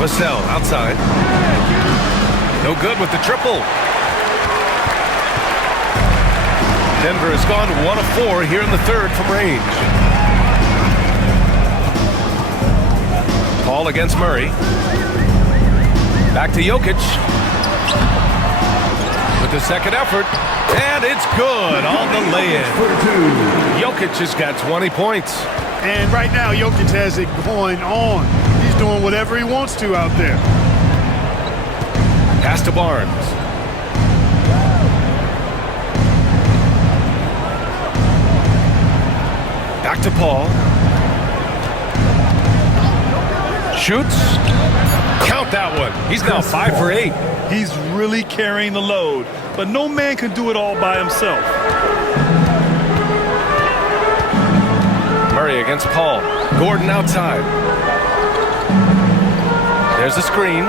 Vassell outside. No good with the triple. Denver has gone 1 of 4 here in the third from range. Paul against Murray. Back to Jokic. With the second effort. And it's good on the lay-in. Jokic has got 20 points. And right now, Jokic has it going on. He's doing whatever he wants to out there. Pass to Barnes. Back to Paul. Shoots. Count that one. He's now 5 for 8. He's really carrying the load, but no man can do it all by himself. Murray against Paul. Gordon outside. There's a screen.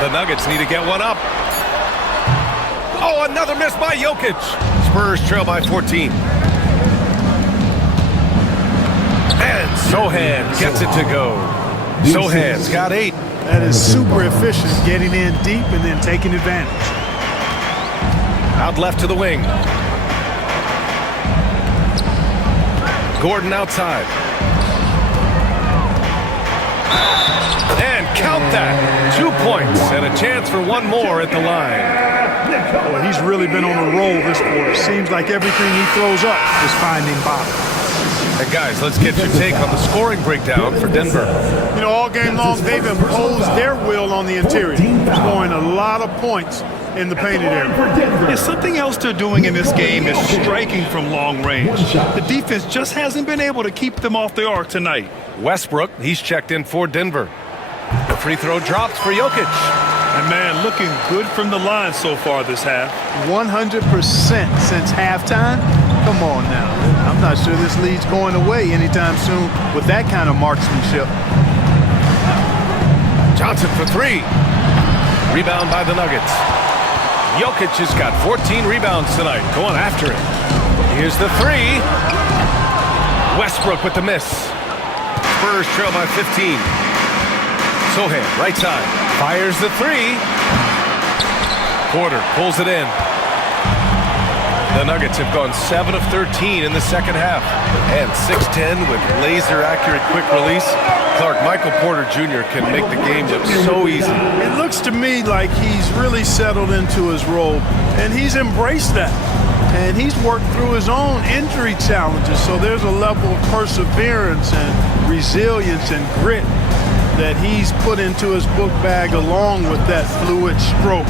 The Nuggets need to get one up. Oh, another miss by Jokic. Spurs trail by 14. And Sohan gets it to go. Sohan's got 8. That is super efficient, getting in deep and then taking advantage. Out left to the wing. Gordon outside. And count that. 2 points and a chance for one more at the line. Boy, he's really been on a roll this quarter. Seems like everything he throws up is finding bottom. And guys, let's get your take on the scoring breakdown for Denver. You know, all game long, they've imposed their will on the interior, scoring a lot of points in the painted area. Yeah, something else they're doing in this game is striking from long range. The defense just hasn't been able to keep them off the arc tonight. Westbrook, he's checked in for Denver. The free throw drops for Jokic. And man, looking good from the line so far this half. 100% since halftime. Come on now. I'm not sure this lead's going away anytime soon with that kind of marksmanship. Johnson for 3. Rebound by the Nuggets. Jokic has got 14 rebounds tonight, going after it. Here's the 3. Westbrook with the miss. Spurs trail by 15. Sohan, right side. Fires the 3. Porter pulls it in. The Nuggets have gone 7 of 13 in the second half. And 6'10 with laser-accurate quick release. Clark, Michael Porter Jr. can make the game look so easy. It looks to me like he's really settled into his role, and he's embraced that. And he's worked through his own injury challenges, so there's a level of perseverance and resilience and grit that he's put into his book bag along with that fluid stroke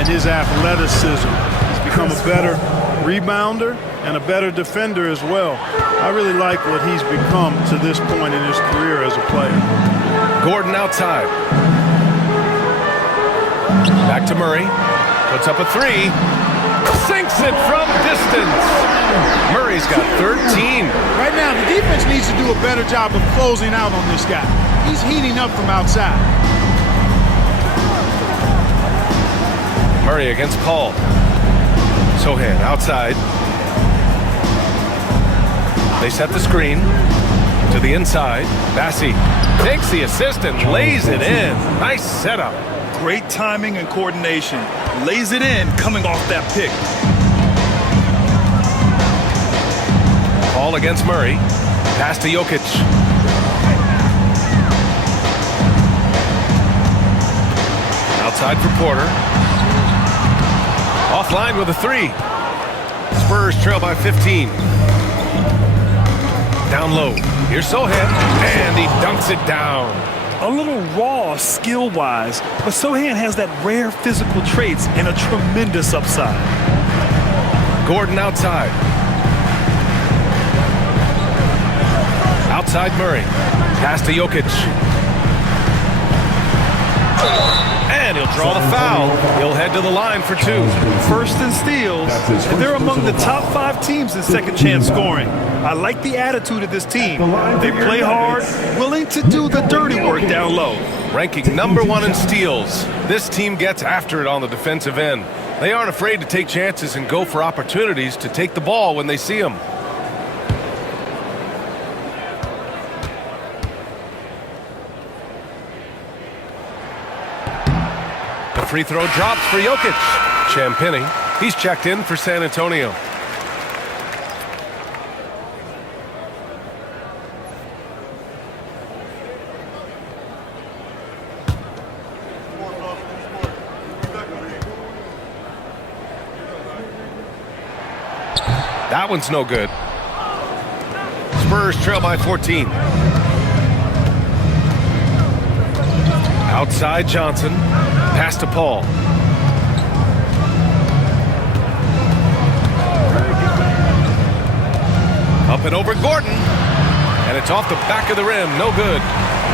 and his athleticism. He's become a better rebounder and a better defender as well. I really like what he's become to this point in his career as a player. Gordon outside. Back to Murray. Puts up a 3. Sinks it from distance. Murray's got 13. Right now, the defense needs to do a better job of closing out on this guy. He's heating up from outside. Murray against Paul. Sohan outside. They set the screen to the inside. Bassi takes the assist and lays it in. Nice setup. Great timing and coordination. Lays it in coming off that pick. Paul against Murray. Pass to Jokic. Outside for Porter. Offline with a three. Spurs trail by 15. Down low. Here's Sohan. And he dunks it down. A little raw skill-wise, but Sohan has that rare physical traits and a tremendous upside. Gordon outside. Outside Murray. Pass to Jokic. And he'll draw the foul. He'll head to the line for two. First in steals, and they're among the top 5 teams in second chance scoring. I like the attitude of this team. They play hard, willing to do the dirty work down low. Ranking number 1 in steals. This team gets after it on the defensive end. They aren't afraid to take chances and go for opportunities to take the ball when they see them. The free throw drops for Jokic. Champagny, he's checked in for San Antonio. That one's no good. Spurs trail by 14. Outside Johnson. Pass to Paul. Up and over Gordon. And it's off the back of the rim. No good.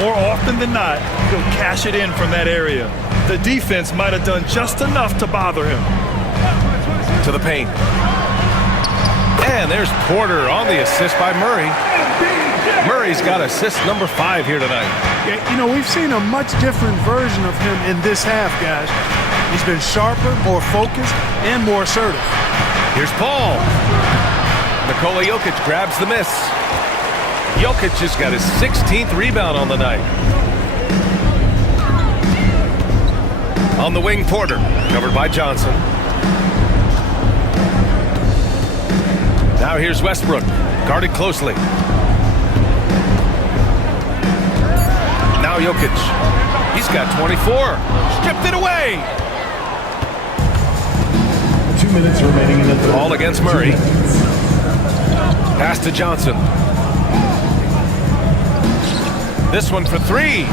More often than not, he'll cash it in from that area. The defense might have done just enough to bother him. To the paint. And there's Porter on the assist by Murray. Murray's got assist number 5 here tonight. Yeah, you know, we've seen a much different version of him in this half, guys. He's been sharper, more focused, and more assertive. Here's Paul. Nikola Jokic grabs the miss. Jokic just got his 16th rebound on the night. On the wing, Porter, covered by Johnson. Now here's Westbrook, guarded closely. Now Jokic. He's got 24. Stripped it away. 2 minutes remaining in the third. Ball against Murray. Pass to Johnson. This one for 3.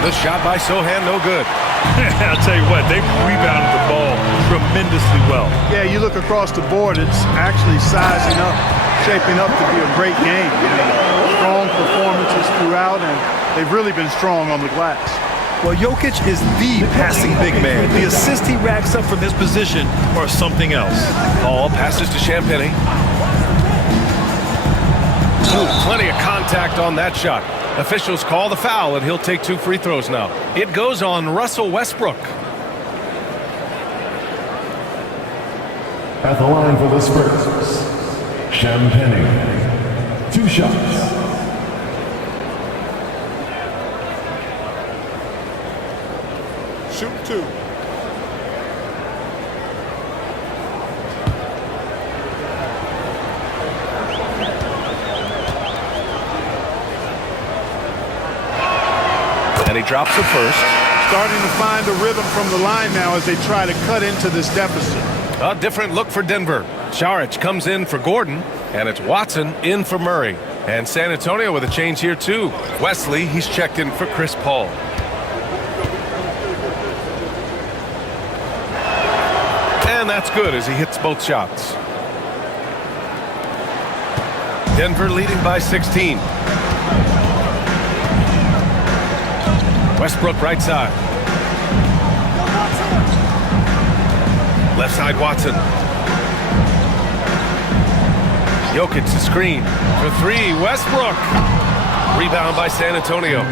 The shot by Sohan, no good. I'll tell you what, they've rebounded the ball tremendously well. Yeah, you look across the board, it's actually sizing up, shaping up to be a great game. Strong performances throughout, and they've really been strong on the glass. Well, Jokic is the passing big man. The assists he racks up from this position are something else. Ball passes to Champagny. Ooh, plenty of contact on that shot. Officials call the foul, and he'll take 2 free throws now. It goes on Russell Westbrook. At the line for the Spurs, Champagny. 2 shots. Shoot 2. And he drops the first. Starting to find a rhythm from the line now as they try to cut into this deficit. A different look for Denver. Saric comes in for Gordon, and it's Watson in for Murray. And San Antonio with a change here too. Wesley, he's checked in for Chris Paul. And that's good as he hits both shots. Denver leading by 16. Westbrook right side. Left side Watson. Jokic the screen for 3. Westbrook. Rebound by San Antonio.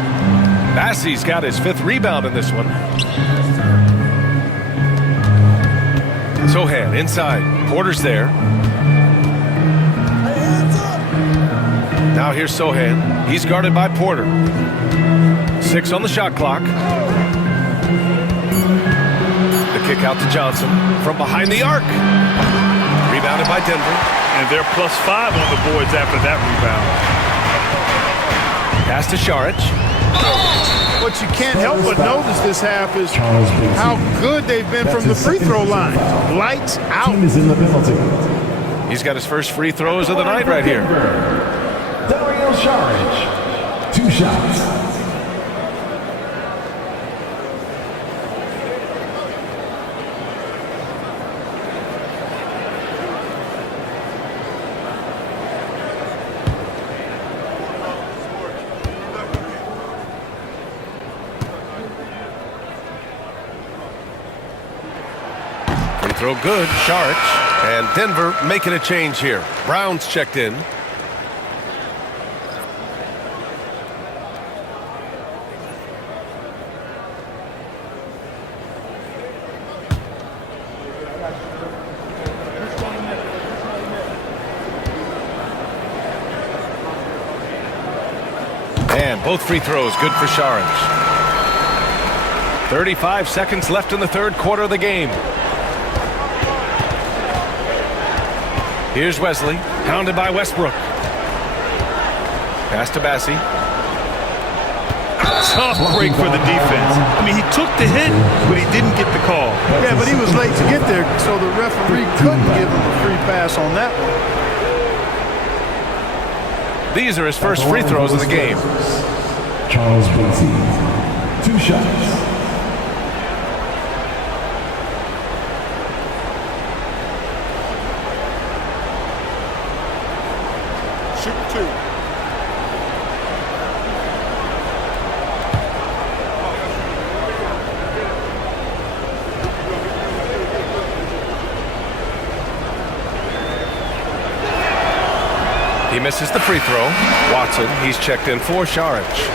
Bassi's got his 5th rebound in this one. Sohan inside. Porter's there. Now here's Sohan. He's guarded by Porter. 6 on the shot clock. The kick out to Johnson from behind the arc. Rebounded by Denver. And they're +5 on the boards after that rebound. Pass to Šarić. What you can't help but notice this half is how good they've been from the free throw line. Lights out. Team is in the penalty. He's got his first free throws of the night right here. Šarić. 2 shots. Free throw good. Šarić. And Denver making a change here. Brown's checked in. And both free throws good for Šarić. 35 seconds left in the third quarter of the game. Here's Wesley, pounded by Westbrook. Pass to Bassi. Tough break for the defense. I mean, he took the hit, but he didn't get the call. Yeah, but he was late to get there, so the referee couldn't give him a free pass on that one. These are his first free throws of the game. Charles Benzine. 2 shots. Shoot 2. He misses the free throw. Watson, he's checked in for Šarić.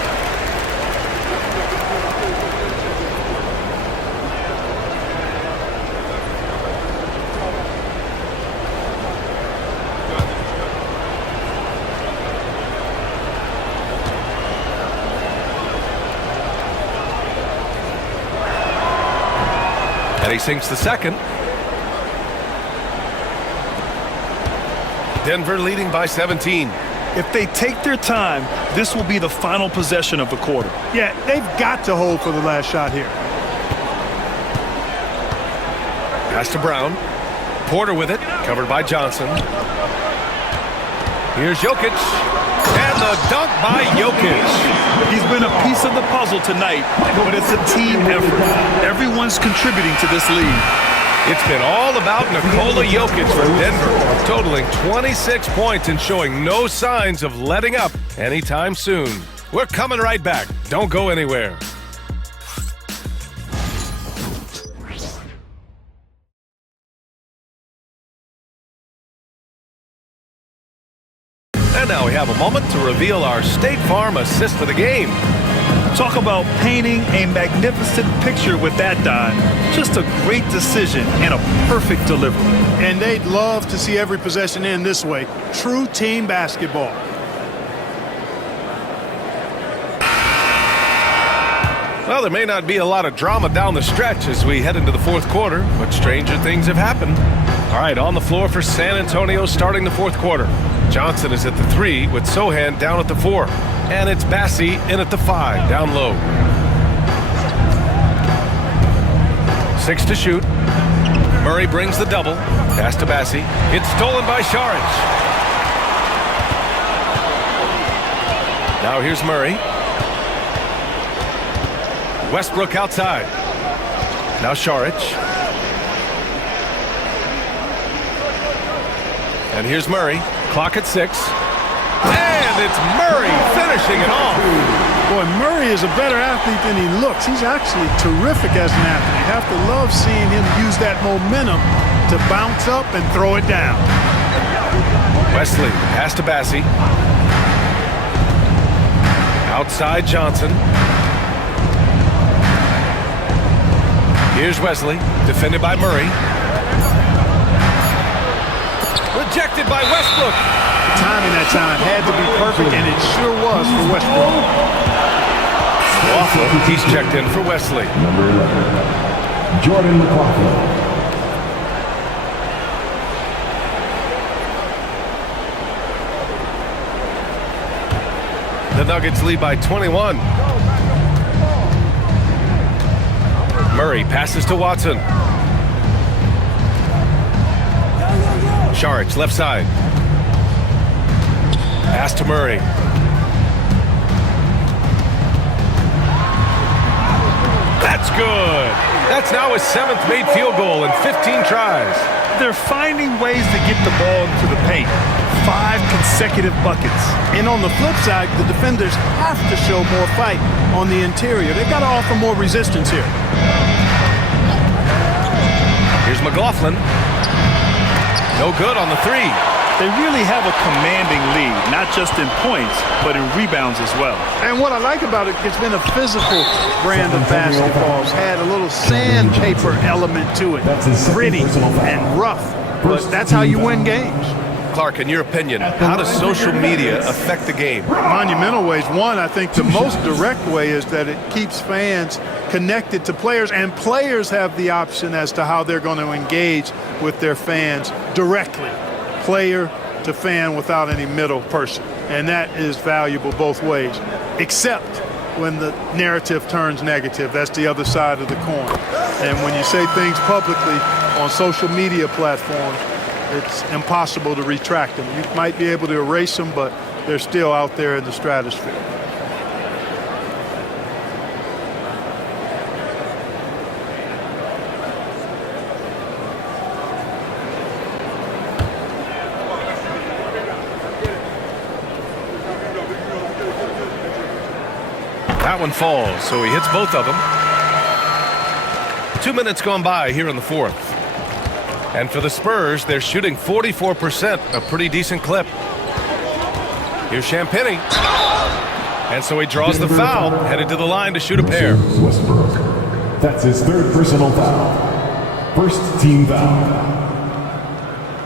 And he sinks the second. Denver leading by 17. If they take their time, this will be the final possession of the quarter. Yeah, they've got to hold for the last shot here. Pass to Brown. Porter with it, covered by Johnson. Here's Jokic. And the dunk by Jokic. He's been a piece of the puzzle tonight, but it's a team effort. Everyone's contributing to this lead. It's been all about Nikola Jokic for Denver, totaling 26 points and showing no signs of letting up anytime soon. We're coming right back. Don't go anywhere. And now we have a moment to reveal our State Farm assist of the game. Talk about painting a magnificent picture with that dime. Just a great decision and a perfect delivery. And they'd love to see every possession end this way. True team basketball. Well, there may not be a lot of drama down the stretch as we head into the fourth quarter, but stranger things have happened. All right, on the floor for San Antonio starting the fourth quarter. Johnson is at the 3 with Sohan down at the 4. And it's Bassi in at the 5, down low. 6 to shoot. Murray brings the double. Pass to Bassi. It's stolen by Šarić. Now here's Murray. Westbrook outside. Now Šarić. And here's Murray. Clock at 6. And it's Murray finishing it off. Boy, Murray is a better athlete than he looks. He's actually terrific as an athlete. You have to love seeing him use that momentum to bounce up and throw it down. Wesley, pass to Bassi. Outside Johnson. Here's Wesley, defended by Murray. Rejected by Westbrook. The timing that time had to be perfect, and it sure was for Westbrook. Laughlin, he's checked in for Wesley. Number 11, Jordan McLaughlin. The Nuggets lead by 21. Murray passes to Watson. Saric, left side. Pass to Murray. That's good. That's now his 7th made field goal in 15 tries. They're finding ways to get the ball into the paint. 5 consecutive buckets. And on the flip side, the defenders have to show more fight on the interior. They've got to offer more resistance here. Here's McLaughlin. No good on the 3. They really have a commanding lead, not just in points, but in rebounds as well. And what I like about it, it's been a physical brand of basketball. It's had a little sandpaper element to it. Gritty and rough. But that's how you win games. Clark, in your opinion, how does social media affect the game? Monumental ways. One, I think the most direct way is that it keeps fans connected to players, and players have the option as to how they're going to engage with their fans directly, player to fan, without any middle person. And that is valuable both ways, except when the narrative turns negative. That's the other side of the coin. And when you say things publicly on social media platforms, it's impossible to retract them. You might be able to erase them, but they're still out there in the stratosphere. That one falls, so he hits both of them. 2 minutes gone by here in the 4th. And for the Spurs, they're shooting 44%, a pretty decent clip. Here's Champagny. And so he draws the foul, headed to the line to shoot a pair. Westbrook. That's his 3rd personal foul. 1st team foul.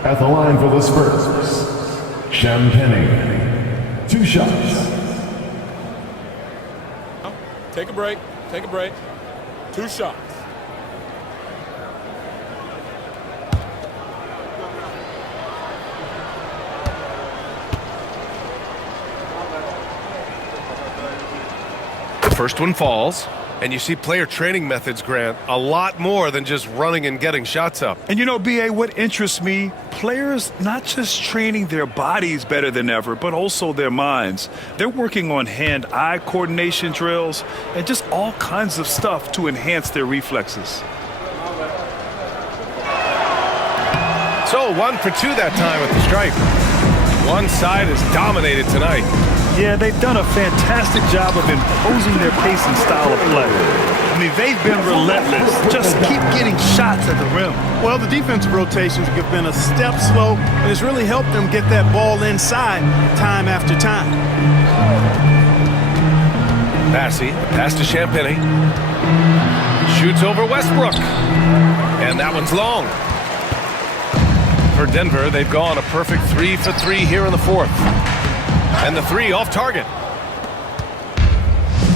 At the line for the Spurs, Champagny. 2 shots. Take a break. Take a break. 2 shots. The first one falls, and you see player training methods, Grant, a lot more than just running and getting shots up. And you know, B.A., what interests me, players not just training their bodies better than ever, but also their minds. They're working on hand-eye coordination drills and just all kinds of stuff to enhance their reflexes. So 1 for 2 that time at the stripe. One side is dominated tonight. Yeah, they've done a fantastic job of imposing their pace and style of play. I mean, they've been relentless. Just keep getting shots at the rim. Well, the defensive rotations have been a step slow, and it's really helped them get that ball inside time after time. Passy, pass to Champagny. Shoots over Westbrook. And that one's long. For Denver, they've gone a perfect 3 for 3 here in the 4th. And the 3 off target.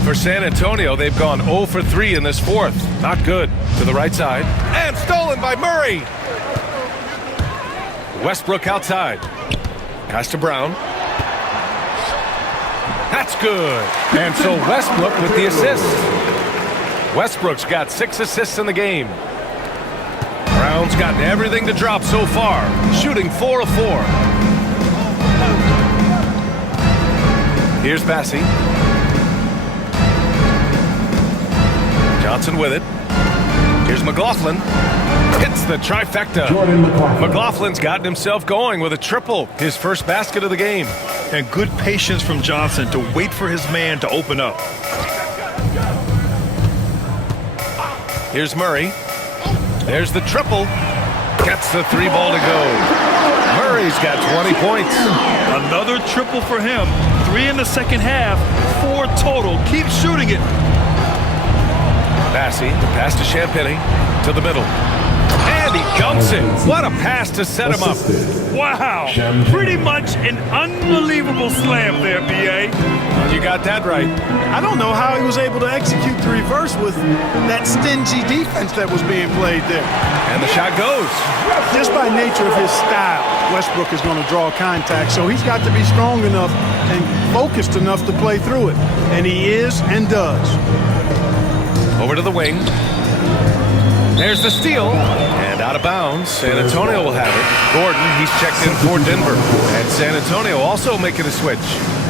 For San Antonio, they've gone 0 for 3 in this 4th. Not good. To the right side. And stolen by Murray. Westbrook outside. Pass to Brown. That's good. And so Westbrook with the assist. Westbrook's got 6 assists in the game. Brown's gotten everything to drop so far. Shooting 4 of 4. Here's Bassey. Johnson with it. Here's McLaughlin. Hits the trifecta. McLaughlin's gotten himself going with a triple. His first basket of the game. And good patience from Johnson to wait for his man to open up. Here's Murray. There's the triple. Gets the 3 ball to go. Murray's got 20 points. Another triple for him. 3 in the second half. 4 total. Keep shooting it. Bassey, the pass to Champagny. To the middle. And he dunks it. What a pass to set him up. Wow. Pretty much an unbelievable slam there, B.A. You got that right. I don't know how he was able to execute the reverse with that stingy defense that was being played there. And the shot goes. Just by nature of his style, Westbrook is going to draw contact, so he's got to be strong enough and focused enough to play through it. And he is and does. Over to the wing. There's the steal. And out of bounds. San Antonio will have it. Gordon, he's checked in for Denver. And San Antonio also making a switch.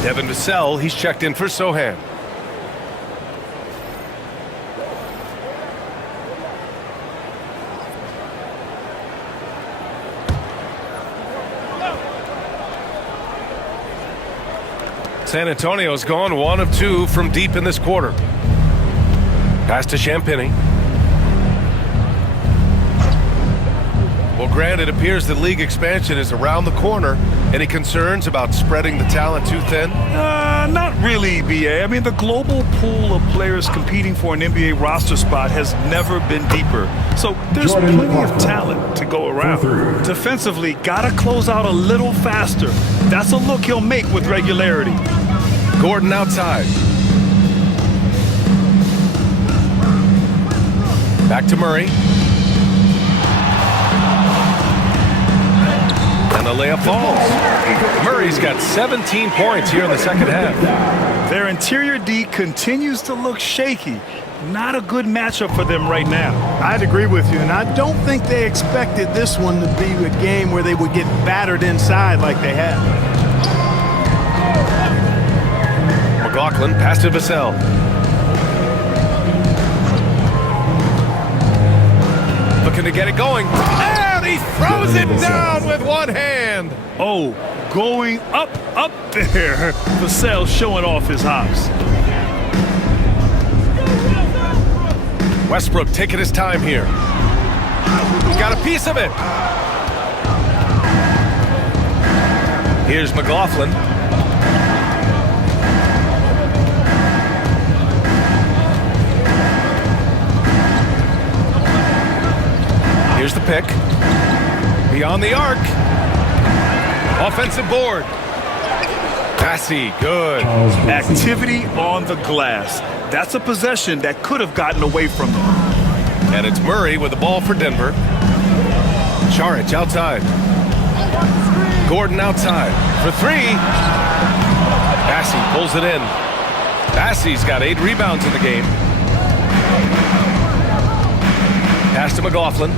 Devin Vassell, he's checked in for Sohan. San Antonio's gone 1 of 2 from deep in this quarter. Pass to Champagny. Well, Grant, it appears that league expansion is around the corner. Any concerns about spreading the talent too thin? Not really, B.A. I mean, the global pool of players competing for an NBA roster spot has never been deeper. So there's plenty of talent to go around. Defensively, gotta close out a little faster. That's a look he'll make with regularity. Gordon outside. Back to Murray. And the layup falls. Murray's got 17 points here in the second half. Their interior D continues to look shaky. Not a good matchup for them right now. I'd agree with you, and I don't think they expected this one to be a game where they would get battered inside like they have. McLaughlin pass to Vassell. Looking to get it going. And he throws it down with one hand. Oh, going up there. Vassell showing off his hops. Westbrook taking his time here. He's got a piece of it. Here's McLaughlin. Here's the pick. Beyond the arc. Offensive board. Passy, good. Activity on the glass. That's a possession that could have gotten away from them. And it's Murray with the ball for Denver. Saric outside. Gordon outside for 3. Passy pulls it in. Passy's got 8 rebounds in the game. Pass to McLaughlin.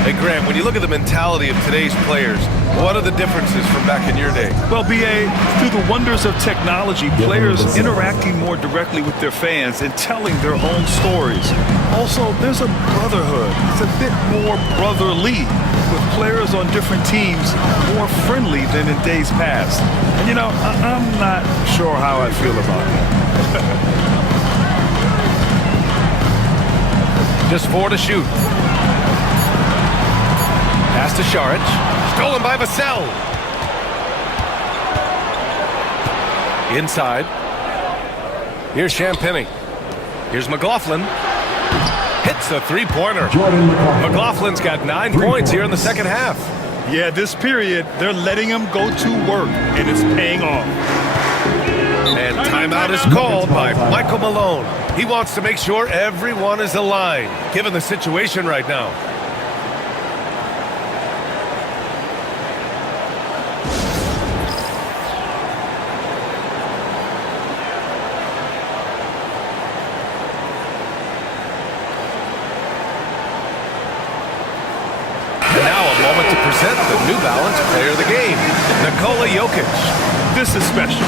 Hey, Grant, when you look at the mentality of today's players, what are the differences from back in your day? Well, B.A., through the wonders of technology, players interacting more directly with their fans and telling their own stories. Also, there's a brotherhood. It's a bit more brotherly, with players on different teams more friendly than in days past. And, you know, I'm not sure how I feel about it. Just 4 to shoot. Pass to Saric. Stolen by Vassell. Inside. Here's Champagny. Here's McLaughlin. Hits the three-pointer. McLaughlin's got 9 points here in the second half. Yeah, this period, they're letting him go to work, and it's paying off. And timeout is called by Michael Malone. He wants to make sure everyone is aligned, given the situation right now. The New Balance player of the game, Nikola Jokic. This is special.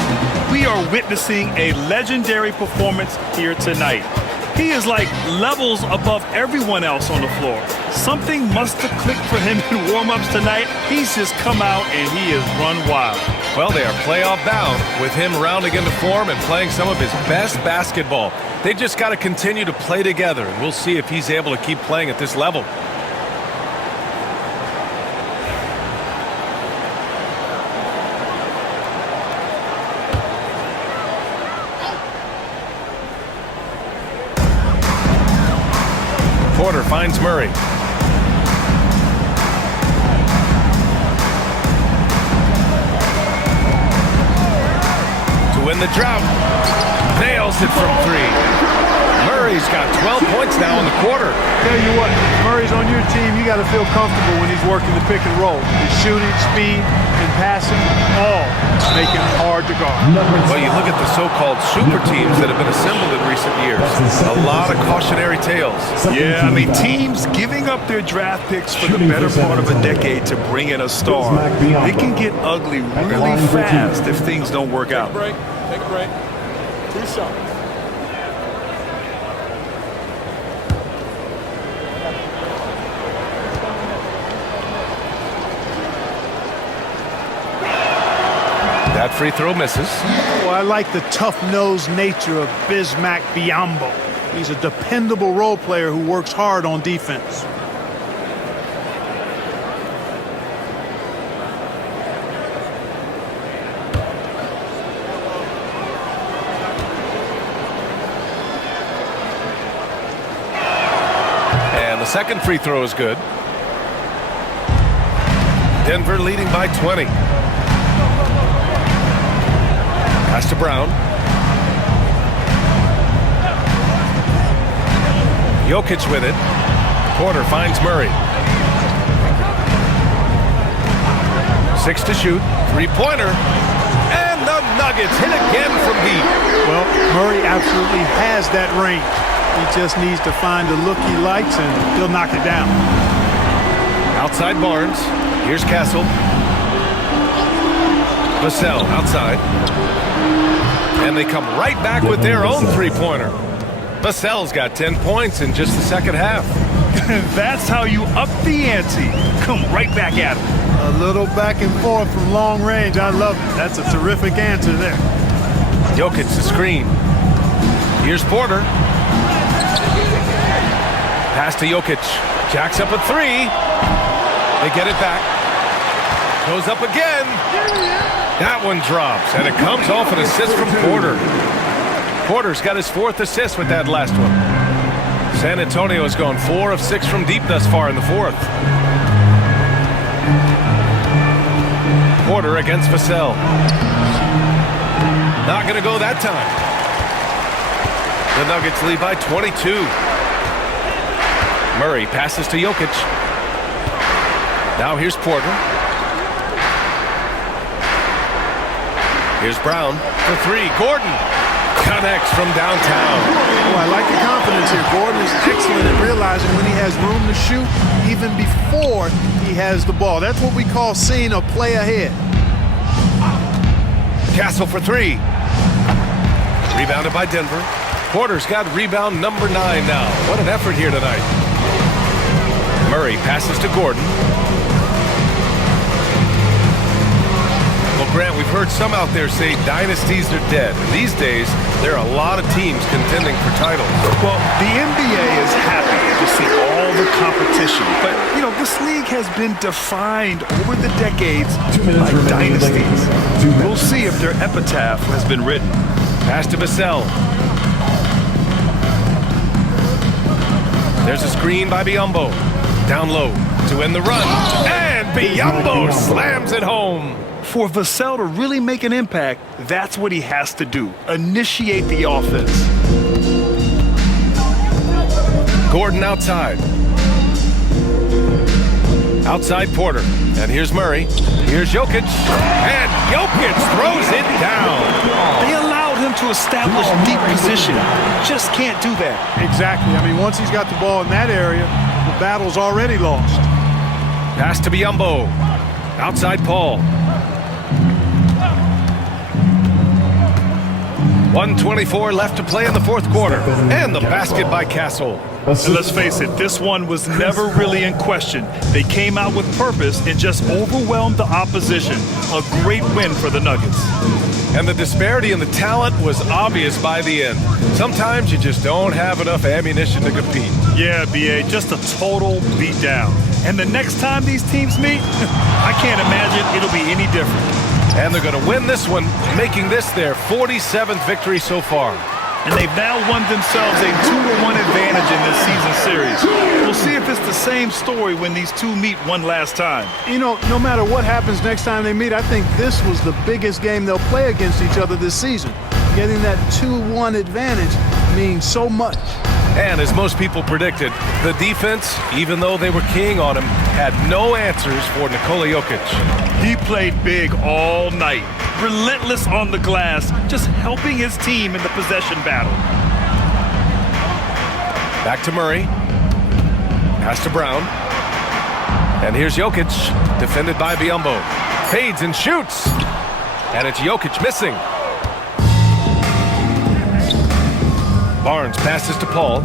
We are witnessing a legendary performance here tonight. He is like levels above everyone else on the floor. Something must have clicked for him in warm-ups tonight. He's just come out and he has run wild. Well, they are playoff bound with him rounding into form and playing some of his best basketball. They just got to continue to play together, and we'll see if he's able to keep playing at this level. Porter finds Murray. To win the drought. Nails it from 3. Murray's got 12 points now in the quarter. Tell you what, Murray's on your team, you got to feel comfortable when he's working the pick and roll. His shooting, speed, and passing, all make him hard to guard. Well, you look at the so-called super teams that have been assembled in recent years. A lot of cautionary tales. Yeah, I mean, teams giving up their draft picks for the better part of a decade to bring in a star. It can get ugly really fast if things don't work out. Take a break. 2 shots. That free throw misses. Well, I like the tough-nosed nature of Bismack Biyombo. He's a dependable role player who works hard on defense. And the second free throw is good. Denver leading by 20. Pass to Brown. Jokic with it. Porter finds Murray. 6 to shoot. 3-pointer. And the Nuggets hit again from deep. Well, Murray absolutely has that range. He just needs to find the look he likes, and he'll knock it down. Outside Barnes. Here's Castle. Vassell outside. And they come right back with their own 3-pointer. Vassell's got 10 points in just the second half. That's how you up the ante. Come right back at him. A little back and forth from long range. I love it. That's a terrific answer there. Jokic the screen. Here's Porter. Pass to Jokic. Jacks up a 3. They get it back. Goes up again. That one drops, and it comes off an assist from Porter. Porter's got his 4th assist with that last one. San Antonio has gone 4 of 6 from deep thus far in the 4th. Porter against Vassell. Not going to go that time. The Nuggets lead by 22. Murray passes to Jokic. Now here's Porter. Here's Brown for 3. Gordon connects from downtown. Oh, I like the confidence here. Gordon is excellent at realizing when he has room to shoot even before he has the ball. That's what we call seeing a play ahead. Castle for 3. Rebounded by Denver. Porter's got rebound number 9 now. What an effort here tonight. Murray passes to Gordon. Well, Grant, we've heard some out there say dynasties are dead. And these days, there are a lot of teams contending for titles. Well, the NBA is happy to see all the competition. But, you know, this league has been defined over the decades by dynasties. We'll see if their epitaph has been written. Pass to Vassell. There's a screen by Biyombo. Down low to end the run. And Biyombo slams it home. For Vassell to really make an impact, that's what he has to do. Initiate the offense. Gordon outside. Outside Porter. And here's Murray. Here's Jokic. And Jokic throws it down. They allowed him to establish deep position. Just can't do that. Exactly. I mean, once he's got the ball in that area, the battle's already lost. Pass to Biyombo. Outside Paul. 1:24 left to play in the 4th quarter. And the basket by Castle. And let's face it, this one was never really in question. They came out with purpose and just overwhelmed the opposition. A great win for the Nuggets. And the disparity in the talent was obvious by the end. Sometimes you just don't have enough ammunition to compete. Yeah, B.A., just a total beatdown. And the next time these teams meet, I can't imagine it'll be any different. And they're going to win this one, making this their 47th victory so far. and they've now won themselves a 2-1 advantage in this season series. We'll see if it's the same story when these two meet one last time. You know, no matter what happens next time they meet, I think this was the biggest game they'll play against each other this season. Getting that 2-1 advantage means so much. And as most people predicted, the defense, even though they were keying on him, had no answers for Nikola Jokic. He played big all night, relentless on the glass, just helping his team in the possession battle. Back to Murray. Pass to Brown. And here's Jokic, defended by Biyombo. Fades and shoots. And it's Jokic missing. Barnes passes to Paul.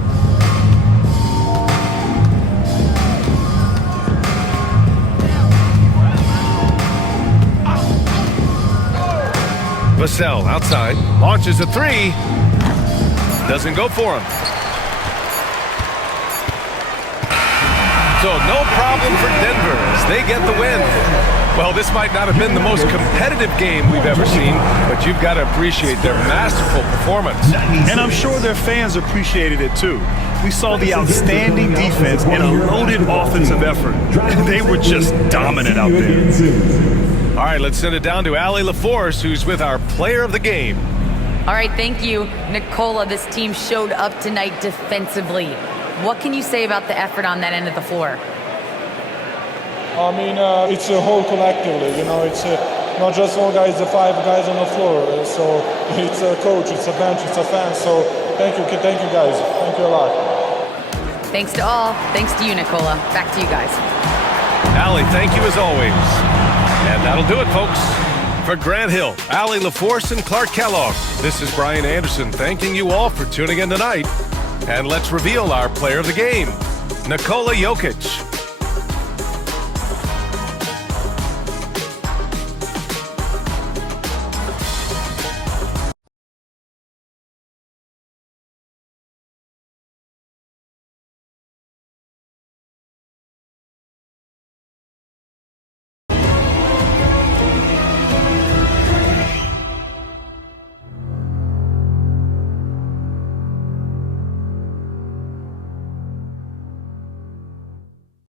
Vassell outside, launches a three. Doesn't go for him. So no problem for Denver as they get the win. Well, this might not have been the most competitive game we've ever seen, but you've got to appreciate their masterful performance. And I'm sure their fans appreciated it too. We saw the outstanding defense and a loaded offensive effort. They were just dominant out there. All right, let's send it down to Allie LaForce, who's with our player of the game. All right, thank you, Nikola. This team showed up tonight defensively. What can you say about the effort on that end of the floor? I mean, it's a whole collectively, you know, it's not just one guy, it's the 5 guys on the floor. So it's a coach, it's a bench, it's a fan. So thank you guys. Thank you a lot. Thanks to all. Thanks to you, Nikola. Back to you guys. Allie, thank you as always. And that'll do it, folks. For Grant Hill, Allie LaForce, and Clark Kellogg, this is Brian Anderson thanking you all for tuning in tonight. And let's reveal our player of the game, Nikola Jokic.